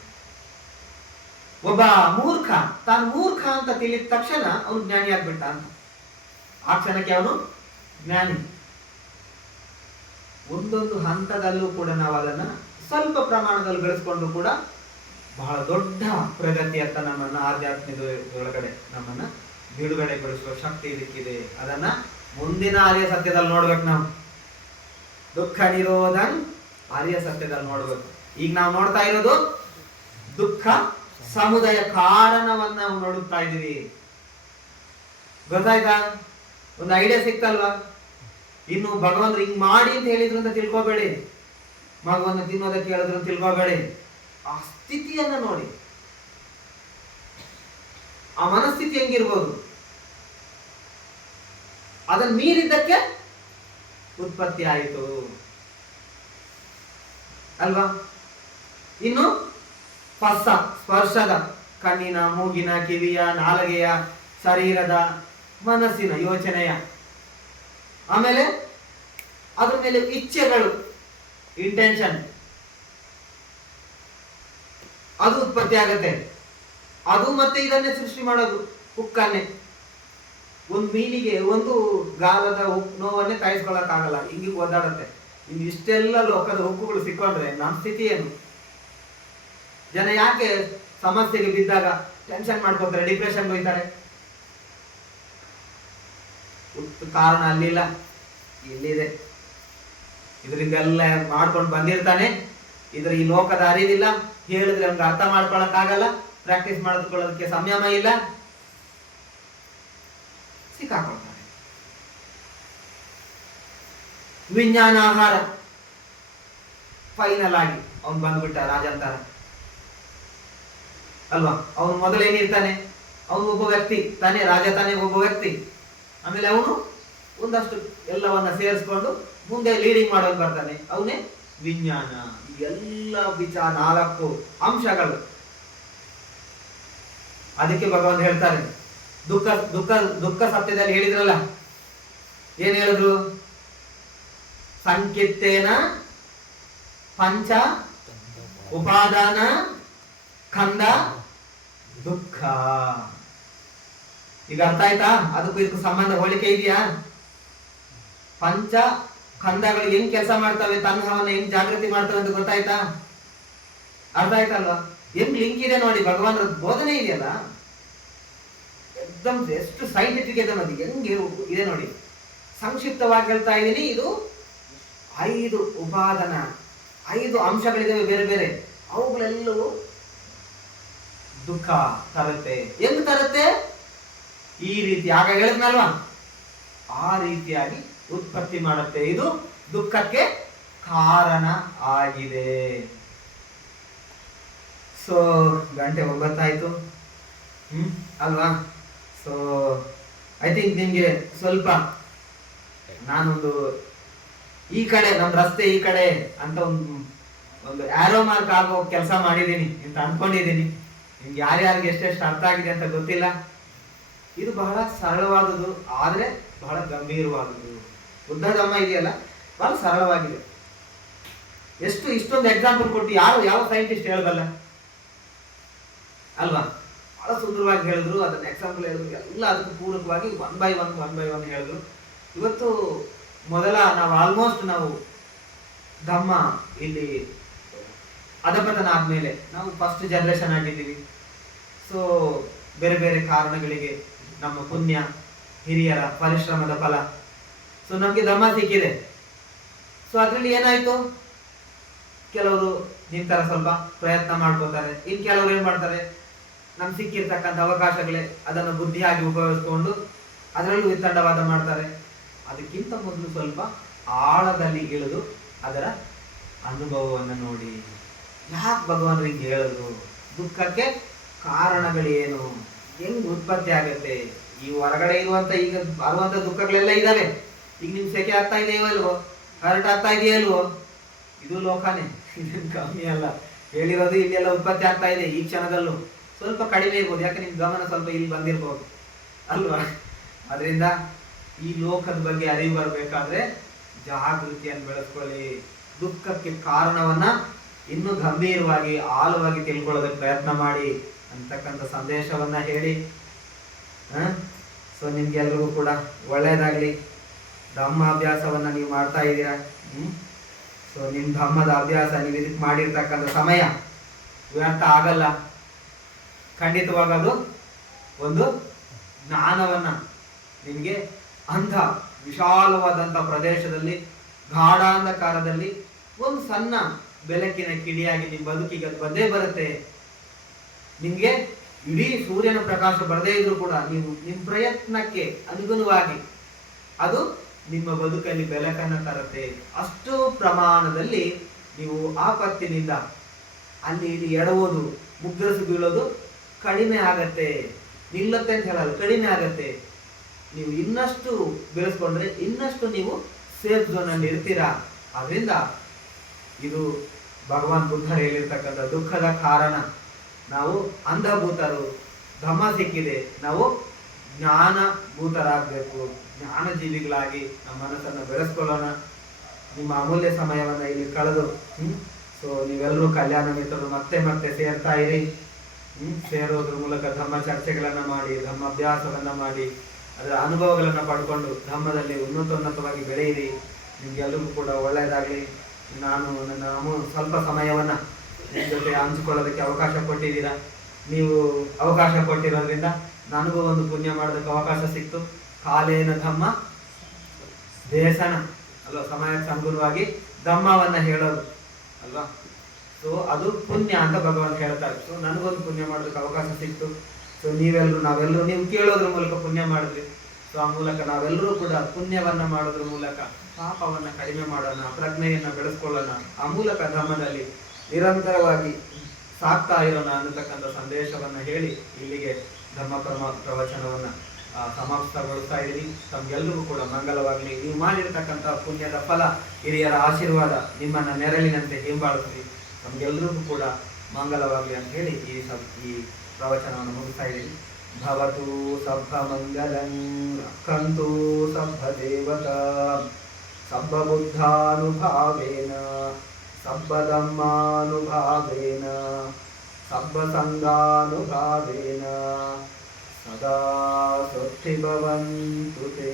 ಒಬ್ಬ ಮೂರ್ಖ ತಾನು ಮೂರ್ಖ ಅಂತ ತಿಳಿದ ತಕ್ಷಣ ಅವನು ಜ್ಞಾನಿ ಆಗ್ಬಿಟ್ಟ ಅಂತ. ಆ ಕ್ಷಣಕ್ಕೆ ಅವನು ಜ್ಞಾನಿ. ಒಂದೊಂದು ಹಂತದಲ್ಲೂ ಕೂಡ ನಾವು ಅದನ್ನ ಸ್ವಲ್ಪ ಪ್ರಮಾಣದಲ್ಲಿ ಬೆಳೆಸ್ಕೊಂಡ್ರು ಕೂಡ ಬಹಳ ದೊಡ್ಡ ಪ್ರಗತಿಯತ್ತ ನಮ್ಮನ್ನ ಆಧ್ಯಾತ್ಮದೊಳಗಡೆ ನಮ್ಮನ್ನ ಬಿಡುಗಡೆಗೊಳಿಸುವ ಶಕ್ತಿ ಇದಕ್ಕಿದೆ. ಅದನ್ನ ಮುಂದಿನ ಆರ್ಯ ಸತ್ಯದಲ್ಲಿ ನೋಡ್ಬೇಕು ನಾವು. ದುಃಖ ನಿರೋಧನ್ ಆರ್ಯ ಸತ್ಯದಲ್ಲಿ ನೋಡ್ಬೇಕು. ಈಗ ನಾವು ನೋಡ್ತಾ ಇರೋದು ದುಃಖ ಸಮುದಾಯ ಕಾರಣವನ್ನ ನಾವು ನೋಡುತ್ತಾ ಇದೀವಿ. ಗೊತ್ತಾಯ್ತಾ? ಒಂದು ಐಡಿಯಾ ಸಿಕ್ತಲ್ವಾ? ಇನ್ನು ಭಗವಂತರು ಹಿಂಗ್ ಮಾಡಿ ಅಂತ ಹೇಳಿದ್ರು ಅಂತ ತಿಳ್ಕೊಬೇಡಿ, ಮಗುವನ್ನು ತಿನ್ನೋದಕ್ಕೆ ಹೇಳಿದ್ರು ಅಂತ ತಿಳ್ಕೊಬೇಡಿ. ಆ ಸ್ಥಿತಿಯನ್ನ ನೋಡಿ, ಆ ಮನಸ್ಥಿತಿ ಹೆಂಗಿರ್ಬೋದು, ಅದನ್ನ ಮೀರಿದ್ದಕ್ಕೆ ಉತ್ಪತ್ತಿ ಆಯಿತು ಅಲ್ವಾ? ಇನ್ನು ಸ್ಪರ್ಶದ, ಕಣ್ಣಿನ, ಮೂಗಿನ, ಕಿವಿಯ, ನಾಲಿಗೆಯ, ಶರೀರದ, ಮನಸ್ಸಿನ ಯೋಚನೆಯ, ಆಮೇಲೆ ಅದ್ರ ಮೇಲೆ ಇಚ್ಛೆಗಳು, ಇಂಟೆನ್ಷನ್, ಅದು ಉತ್ಪತ್ತಿ ಆಗತ್ತೆ. ಅದು ಮತ್ತೆ ಇದನ್ನೇ ಸೃಷ್ಟಿ ಮಾಡೋದು, ಹುಕ್ಕನ್ನೇ. ಒಂದು ಮೀನಿಗೆ ಒಂದು ಗಾಲದ ನೋವನ್ನೇ ತಾಯಿಸ್ಕೊಳಕ್ಕಾಗಲ್ಲ, ಹಿಂಗೆ ಓದಾಡುತ್ತೆ. ಇನ್ನು ಇಷ್ಟೆಲ್ಲ ಲೋಕದ ಹುಕ್ಕುಗಳು ಸಿಕ್ಕೊಂಡ್ರೆ ನಮ್ಮ ಸ್ಥಿತಿ ಏನು? ಜನ ಯಾಕೆ ಸಮಸ್ಯೆಗೆ ಬಿದ್ದಾಗ ಟೆನ್ಷನ್ ಮಾಡ್ಕೋತಾರೆ, ಡಿಪ್ರೆಷನ್ ಹೋಗ್ತಾರೆ? ಕಾರಣ ಅಲ್ಲಿಲ್ಲ, ಇಲ್ಲಿದೆ. ಇದರಿಂದೆಲ್ಲ ಮಾಡ್ಕೊಂಡು ಬಂದಿರ್ತಾನೆ. ಇದ್ರ ಈ ಲೋಕದ ಅರಿವಿಲ್ಲ, ಹೇಳಿದ್ರೆ ಅವ್ನಿಗೆ ಅರ್ಥ ಮಾಡ್ಕೊಳಕ್ಕಾಗಲ್ಲ, ಪ್ರಾಕ್ಟೀಸ್ ಮಾಡಿಕೊಳ್ಳೋದಕ್ಕೆ ಸಂಯಮ ಇಲ್ಲ, ಸಿಕ್ಕಾಕೊಳ್ತಾನೆ. ವಿಜ್ಞಾನ ಆಹಾರ ಫೈನಲ್ ಆಗಿ ಅವನು ಬಂದ್ಬಿಟ್ಟ ರಾಜಂತರ ಅಲ್ವಾ? ಅವನು ಮೊದಲೇನಿರ್ತಾನೆ, ಅವನು ಒಬ್ಬ ವ್ಯಕ್ತಿ ತಾನೇ, ರಾಜ ತಾನೇ, ಒಬ್ಬ ವ್ಯಕ್ತಿ. ಆಮೇಲೆ ಅವನು ಒಂದಷ್ಟು ಎಲ್ಲವನ್ನ ಸೇರಿಸ್ಕೊಂಡು ಮುಂದೆ ಲೀಡಿಂಗ್ ಮಾಡೋದು ಬರ್ತಾನೆ, ಅವನೇ ವಿಜ್ಞಾನ. ಎಲ್ಲ ವಿಚಾರ 4 ಅಂಶಗಳು. ಅದಕ್ಕೆ ಭಗವಂತ ಹೇಳ್ತಾರೆ, ದುಃಖ ದುಃಖ ದುಃಖ ಸತ್ಯದಲ್ಲಿ ಹೇಳಿದ್ರಲ್ಲ, ಏನ್ ಹೇಳಿದ್ರು? ಸಂಕಿತ್ತೇನ ಪಂಚ ಉಪಾದಾನ ಖಂದ ದುಃಖ. ಈಗ ಅರ್ಥ ಆಯ್ತಾ? ಅದಕ್ಕೂ ಇದಕ್ಕೂ ಸಂಬಂಧ, ಹೋಲಿಕೆ ಇದೆಯಾ? ಪಂಚ ಖಂಡಗಳು ಹೆಂಗ್ ಕೆಲಸ ಮಾಡ್ತವೆ, ತನ್ನವನ್ನ ಹೆಂಗ್ ಜಾಗೃತಿ ಮಾಡ್ತವೆ ಅಂತ ಗೊತ್ತಾಯ್ತಾ? ಅರ್ಥ ಆಯ್ತಲ್ವಾ? ಹೆಂಗ್ ಲಿಂಕ್ ಇದೆ ನೋಡಿ, ಭಗವಾನ್ ಬೋಧನೆ ಇದೆಯಲ್ಲ, ಎಕ್ದಮ್ ಎಷ್ಟು ಸೈಂಟಿಫಿಕ್ ಇದೆ ನೋಡಿ, ಹೆಂಗ್ ಇದೆ ನೋಡಿ. ಸಂಕ್ಷಿಪ್ತವಾಗಿ ಹೇಳ್ತಾ ಇದ್ದೀನಿ. ಇದು 5 ಉಪಾದಾನ, 5 ಅಂಶಗಳಿದಾವೆ ಬೇರೆ ಬೇರೆ. ಅವುಗಳೆಲ್ಲವೂ ದುಃಖ ತರುತ್ತೆ. ಹೆಂಗ್ ತರುತ್ತೆ? ಈ ರೀತಿ ಆಗ ಹೇಳಿದ್ನಲ್ವಾ, ಆ ರೀತಿಯಾಗಿ ಉತ್ಪತ್ತಿ ಮಾಡುತ್ತೆ. ಇದು ದುಃಖಕ್ಕೆ ಕಾರಣ ಆಗಿದೆ. ಸೊ ಗಂಟೆ 9 ಆಯ್ತು ಅಲ್ವಾ? ಸೊ ಐ ಥಿಂಕ್ ನಿಮ್ಗೆ ಸ್ವಲ್ಪ ನಾನೊಂದು ಈ ಕಡೆ ನಮ್ಮ ರಸ್ತೆ ಈ ಕಡೆ ಅಂತ ಒಂದು ಆರೋ ಮಾರ್ಕ್ ಆಗೋ ಕೆಲಸ ಮಾಡಿದ್ದೀನಿ ಅಂತ ಅನ್ಕೊಂಡಿದ್ದೀನಿ. ನಿಮ್ಗೆ ಯಾರ್ಯಾರಿಗೆ ಎಷ್ಟೆಷ್ಟು ಅರ್ಥ ಆಗಿದೆ ಅಂತ ಗೊತ್ತಿಲ್ಲ. ಇದು ಬಹಳ ಸರಳವಾದುದು, ಆದ್ರೆ ಬಹಳ ಗಂಭೀರವಾದುದು. ಬುದ್ಧ ಧಮ್ಮ ಇದೆಯಲ್ಲ, ಬಹಳ ಸರಳವಾಗಿದೆ. ಇಷ್ಟೊಂದು ಎಕ್ಸಾಂಪಲ್ ಕೊಟ್ಟು ಯಾವ ಸೈಂಟಿಸ್ಟ್ ಹೇಳಬಲ್ಲ ಅಲ್ವಾ? ಬಹಳ ಸುಂದರವಾಗಿ ಹೇಳಿದ್ರು, ಅದನ್ನ ಎಕ್ಸಾಂಪಲ್ ಹೇಳಿದ್ರು, ಎಲ್ಲ ಅದಕ್ಕೆ ಪೂರಕವಾಗಿ 1 by 1 ಹೇಳಿದ್ರು. ಇವತ್ತು ನಾವು ಆಲ್ಮೋಸ್ಟ್ ಧಮ್ಮ ಇಲ್ಲಿ ಅಧಪತನ ಆದ್ಮೇಲೆ ನಾವು ಫಸ್ಟ್ ಜನರೇಷನ್ ಆಗಿದ್ದೀವಿ. ಸೊ ಬೇರೆ ಬೇರೆ ಕಾರಣಗಳಿಗೆ ನಮ್ಮ ಪುಣ್ಯ, ಹಿರಿಯರ ಪರಿಶ್ರಮದ ಫಲ, ಸೊ ನಮ್ಗೆ ಧಮ್ಮ ಸಿಕ್ಕಿದೆ. ಸೊ ಅದ್ರಲ್ಲಿ ಏನಾಯ್ತು, ಕೆಲವರು ನಿಂತರ ಸ್ವಲ್ಪ ಪ್ರಯತ್ನ ಮಾಡ್ಕೋತಾರೆ, ಇನ್ ಕೆಲವರು ಏನ್ ಮಾಡ್ತಾರೆ, ನಮ್ಗೆ ಸಿಕ್ಕಿರ್ತಕ್ಕಂಥ ಅವಕಾಶಗಳೇ ಅದನ್ನು ಬುದ್ಧಿಯಾಗಿ ಉಪಯೋಗಿಸ್ಕೊಂಡು ಅದರಲ್ಲೂ ವಿತಂಡವಾದ ಮಾಡ್ತಾರೆ. ಅದಕ್ಕಿಂತ ಮೊದಲು ಸ್ವಲ್ಪ ಆಳದಲ್ಲಿ ಇಳಿದು ಅದರ ಅನುಭವವನ್ನು ನೋಡಿ, ಯಾಕೆ ಭಗವಾನ್ ಹಿಂಗೆ ಹೇಳಿದ್ರು, ದುಃಖಕ್ಕೆ ಕಾರಣಗಳೇನು, ಹೆಂಗ್ ಉತ್ಪತ್ತಿ ಆಗತ್ತೆ, ಈ ಹೊರಗಡೆ ಇರುವಂತ ಈಗ ಬರುವಂತ ದುಃಖಗಳೆಲ್ಲ ಇದಾವೆ. ಈಗ ನಿಮ್ ಸೆಕೆ ಆಗ್ತಾ ಇದೆಯೋ ಅಲ್ವೋ, ಹರಟ್ ಆಗ್ತಾ ಇದೆಯಲ್ವೋ, ಇದು ಲೋಕನೇ, ಇದೇನು ಕಮ್ಮಿ ಅಲ್ಲ. ಹೇಳಿರೋದು ಇಲ್ಲೆಲ್ಲ ಉತ್ಪತ್ತಿ ಆಗ್ತಾ ಇದೆ ಈ ಕ್ಷಣದಲ್ಲೂ. ಸ್ವಲ್ಪ ಕಡಿಮೆ ಇರ್ಬೋದು, ಯಾಕೆ ನಿಮ್ ಗಮನ ಸ್ವಲ್ಪ ಇಲ್ಲಿ ಬಂದಿರ್ಬೋದು ಅಲ್ವಾ? ಅದರಿಂದ ಈ ಲೋಕದ ಬಗ್ಗೆ ಅರಿವು ಬರಬೇಕಾದ್ರೆ ಜಾಗೃತಿಯನ್ನು ಬೆಳೆಸ್ಕೊಳ್ಳಿ. ದುಃಖಕ್ಕೆ ಕಾರಣವನ್ನ ಇನ್ನೂ ಗಂಭೀರವಾಗಿ ಆಳವಾಗಿ ತಿಳ್ಕೊಳ್ಳೋದಕ್ಕೆ ಪ್ರಯತ್ನ ಮಾಡಿ ಅಂತಕ್ಕಂಥ ಸಂದೇಶವನ್ನ ಹೇಳಿ, ಸೊ ನಿಮ್ಗೆಲ್ರಿಗೂ ಕೂಡ ಒಳ್ಳೇದಾಗ್ಲಿ. ಧಮ್ಮ ಅಭ್ಯಾಸವನ್ನ ನೀವು ಮಾಡ್ತಾ ಇದ್ದೀರಾ. ಸೊ ನಿಮ್ ಧಮ್ಮದ ಅಭ್ಯಾಸ ನೀವು ಇದಕ್ಕೆ ಮಾಡಿರ್ತಕ್ಕಂಥ ಸಮಯ ವ್ಯರ್ಥ ಆಗಲ್ಲ. ಖಂಡಿತವಾಗದು ಒಂದು ಜ್ಞಾನವನ್ನ ನಿಮ್ಗೆ ಅಂಥ ವಿಶಾಲವಾದಂಥ ಪ್ರದೇಶದಲ್ಲಿ ಗಾಢಾಂಧಕಾರದಲ್ಲಿ ಒಂದು ಸಣ್ಣ ಬೆಳಕಿನ ಕಿಡಿಯಾಗಿ ನಿಮ್ಮ ಬದುಕಿಗೆ ಅದು ಬಂದೇ ಬರುತ್ತೆ. ನಿಮ್ಗೆ ಇಡೀ ಸೂರ್ಯನ ಪ್ರಕಾಶ ಬರದೇ ಇದ್ರೂ ಕೂಡ ನೀವು ನಿಮ್ಮ ಪ್ರಯತ್ನಕ್ಕೆ ಅನುಗುಣವಾಗಿ ಅದು ನಿಮ್ಮ ಬದುಕಲ್ಲಿ ಬೆಳಕನ್ನು ತರುತ್ತೆ. ಅಷ್ಟು ಪ್ರಮಾಣದಲ್ಲಿ ನೀವು ಆಪತ್ತಿನಿಂದ ಅಲ್ಲಿ ಇಲ್ಲಿ ಎಡವುದು, ಮುಗ್ಗರಿಸಿ ಬೀಳೋದು ಕಡಿಮೆ ಆಗತ್ತೆ. ನಿಲ್ಲತ್ತೆ ಅಂತ ಹೇಳಲ್ಲ, ಕಡಿಮೆ ಆಗತ್ತೆ. ನೀವು ಇನ್ನಷ್ಟು ಬೆಳೆಸ್ಕೊಂಡ್ರೆ ಇನ್ನಷ್ಟು ನೀವು ಸೇಫ್ ಝೋನ್ ಅಲ್ಲಿ ಇರ್ತೀರಾ. ಆದ್ರಿಂದ ಇದು ಭಗವಾನ್ ಬುದ್ಧರು ಹೇಳಿರ್ತಕ್ಕಂಥ ದುಃಖದ ಕಾರಣ. ನಾವು ಅಂಧಭೂತರು, ಧಮ್ಮ ಸಿಕ್ಕಿದೆ, ನಾವು ಜ್ಞಾನಭೂತರಾಗಬೇಕು, ಜ್ಞಾನ ಜೀವಿಗಳಾಗಿ ನಮ್ಮ ಮನಸ್ಸನ್ನು ಬೆಳೆಸ್ಕೊಳ್ಳೋಣ. ನಿಮ್ಮ ಅಮೂಲ್ಯ ಸಮಯವನ್ನ ಇಲ್ಲಿ ಕಳೆದು ಸೊ ನೀವೆಲ್ಲರೂ ಕಲ್ಯಾಣ ಮಿತ್ರರು ಮತ್ತೆ ಸೇರ್ತಾ ಇರಿ. ಸೇರೋದ್ರ ಮೂಲಕ ಧಮ್ಮ ಚರ್ಚೆಗಳನ್ನ ಮಾಡಿ, ಧಮ್ಮ ಅಭ್ಯಾಸವನ್ನ ಮಾಡಿ ಅದರ ಅನುಭವಗಳನ್ನು ಪಡ್ಕೊಂಡು ಧರ್ಮದಲ್ಲಿ ಉನ್ನತವಾಗಿ ಬೆಳೆಯಿರಿ. ನಿಮ್ಗೆಲ್ಲರಿಗೂ ಕೂಡ ಒಳ್ಳೆಯದಾಗಲಿ. ನಾನು ನನ್ನ ಸ್ವಲ್ಪ ಸಮಯವನ್ನು ನಿಮ್ಮ ಜೊತೆ ಹಂಚಿಕೊಳ್ಳೋದಕ್ಕೆ ಅವಕಾಶ ಕೊಟ್ಟಿದ್ದೀರಾ. ನೀವು ಅವಕಾಶ ಕೊಟ್ಟಿರೋದ್ರಿಂದ ನನಗೂ ಒಂದು ಪುಣ್ಯ ಮಾಡೋದಕ್ಕೆ ಅವಕಾಶ ಸಿಕ್ತು. ಕಾಲೇನ ಧಮ್ಮ ದೇಶನ ಅಲ್ವಾ, ಸಮಯಕ್ಕೆ ಅನುಗುಣವಾಗಿ ಧಮ್ಮವನ್ನು ಹೇಳೋದು ಅಲ್ವಾ. ಸೊ ಅದು ಪುಣ್ಯ ಅಂತ ಭಗವಂತ ಹೇಳ್ತಾರೆ. ಸೊ ನನಗೊಂದು ಪುಣ್ಯ ಮಾಡೋದಕ್ಕೆ ಅವಕಾಶ ಸಿಕ್ತು. ಸೊ ನಾವೆಲ್ಲರೂ ನೀವು ಕೇಳೋದ್ರ ಮೂಲಕ ಪುಣ್ಯ ಮಾಡಿದ್ವಿ. ಸೊ ಆ ಮೂಲಕ ನಾವೆಲ್ಲರೂ ಕೂಡ ಪುಣ್ಯವನ್ನ ಮಾಡೋದ್ರ ಮೂಲಕ ಪಾಪವನ್ನ ಕಡಿಮೆ ಮಾಡೋಣ, ಪ್ರಜ್ಞೆಯನ್ನ ಬೆಳೆಸ್ಕೊಳ್ಳೋಣ, ಆ ಮೂಲಕ ಧರ್ಮದಲ್ಲಿ ನಿರಂತರವಾಗಿ ಸಾಕ್ತಾ ಇರೋಣ ಅನ್ನತಕ್ಕಂಥ ಸಂದೇಶವನ್ನ ಹೇಳಿ ಇಲ್ಲಿಗೆ ಧರ್ಮ ಪ್ರವಚನವನ್ನ ಸಮಾಪ್ತಗೊಳಿಸ್ತಾ ಇದ್ದೀನಿ. ತಮ್ಗೆಲ್ರಿಗೂ ಕೂಡ ಮಂಗಲವಾಗಲಿ. ನೀವು ಮಾಡಿರ್ತಕ್ಕಂಥ ಪುಣ್ಯದ ಫಲ, ಹಿರಿಯರ ಆಶೀರ್ವಾದ ನಿಮ್ಮನ್ನ ನೆರಳಿನಂತೆ ಹಿಂಬಾಳಿಸ್ಲಿ. ನಮ್ಗೆಲ್ರಿಗೂ ಕೂಡ ಮಂಗಲವಾಗಲಿ ಅಂತ ಹೇಳಿ ಈ ಪ್ರವಚನವನ್ನು ಮುಗಿಸ್ತಾ ಇದ್ದೀನಿ. ಭವತು ಸಬ್ಬ ಮಂಗಲಂ ರಕ್ಷಂತು ಸಬ್ಬ ದೇವತಾ ಸಬ್ಬ ಬುದ್ಧಾನುಭಾವೇನ ಸಬ್ಬ ಧಮ್ಮಾನುಭಾವೇನ ಸಬ್ಬ ಸಂಘಾನುಭಾವೇನ ಸದಾ ಸ್ವಸ್ತಿ ಭವಂತು ತೇ.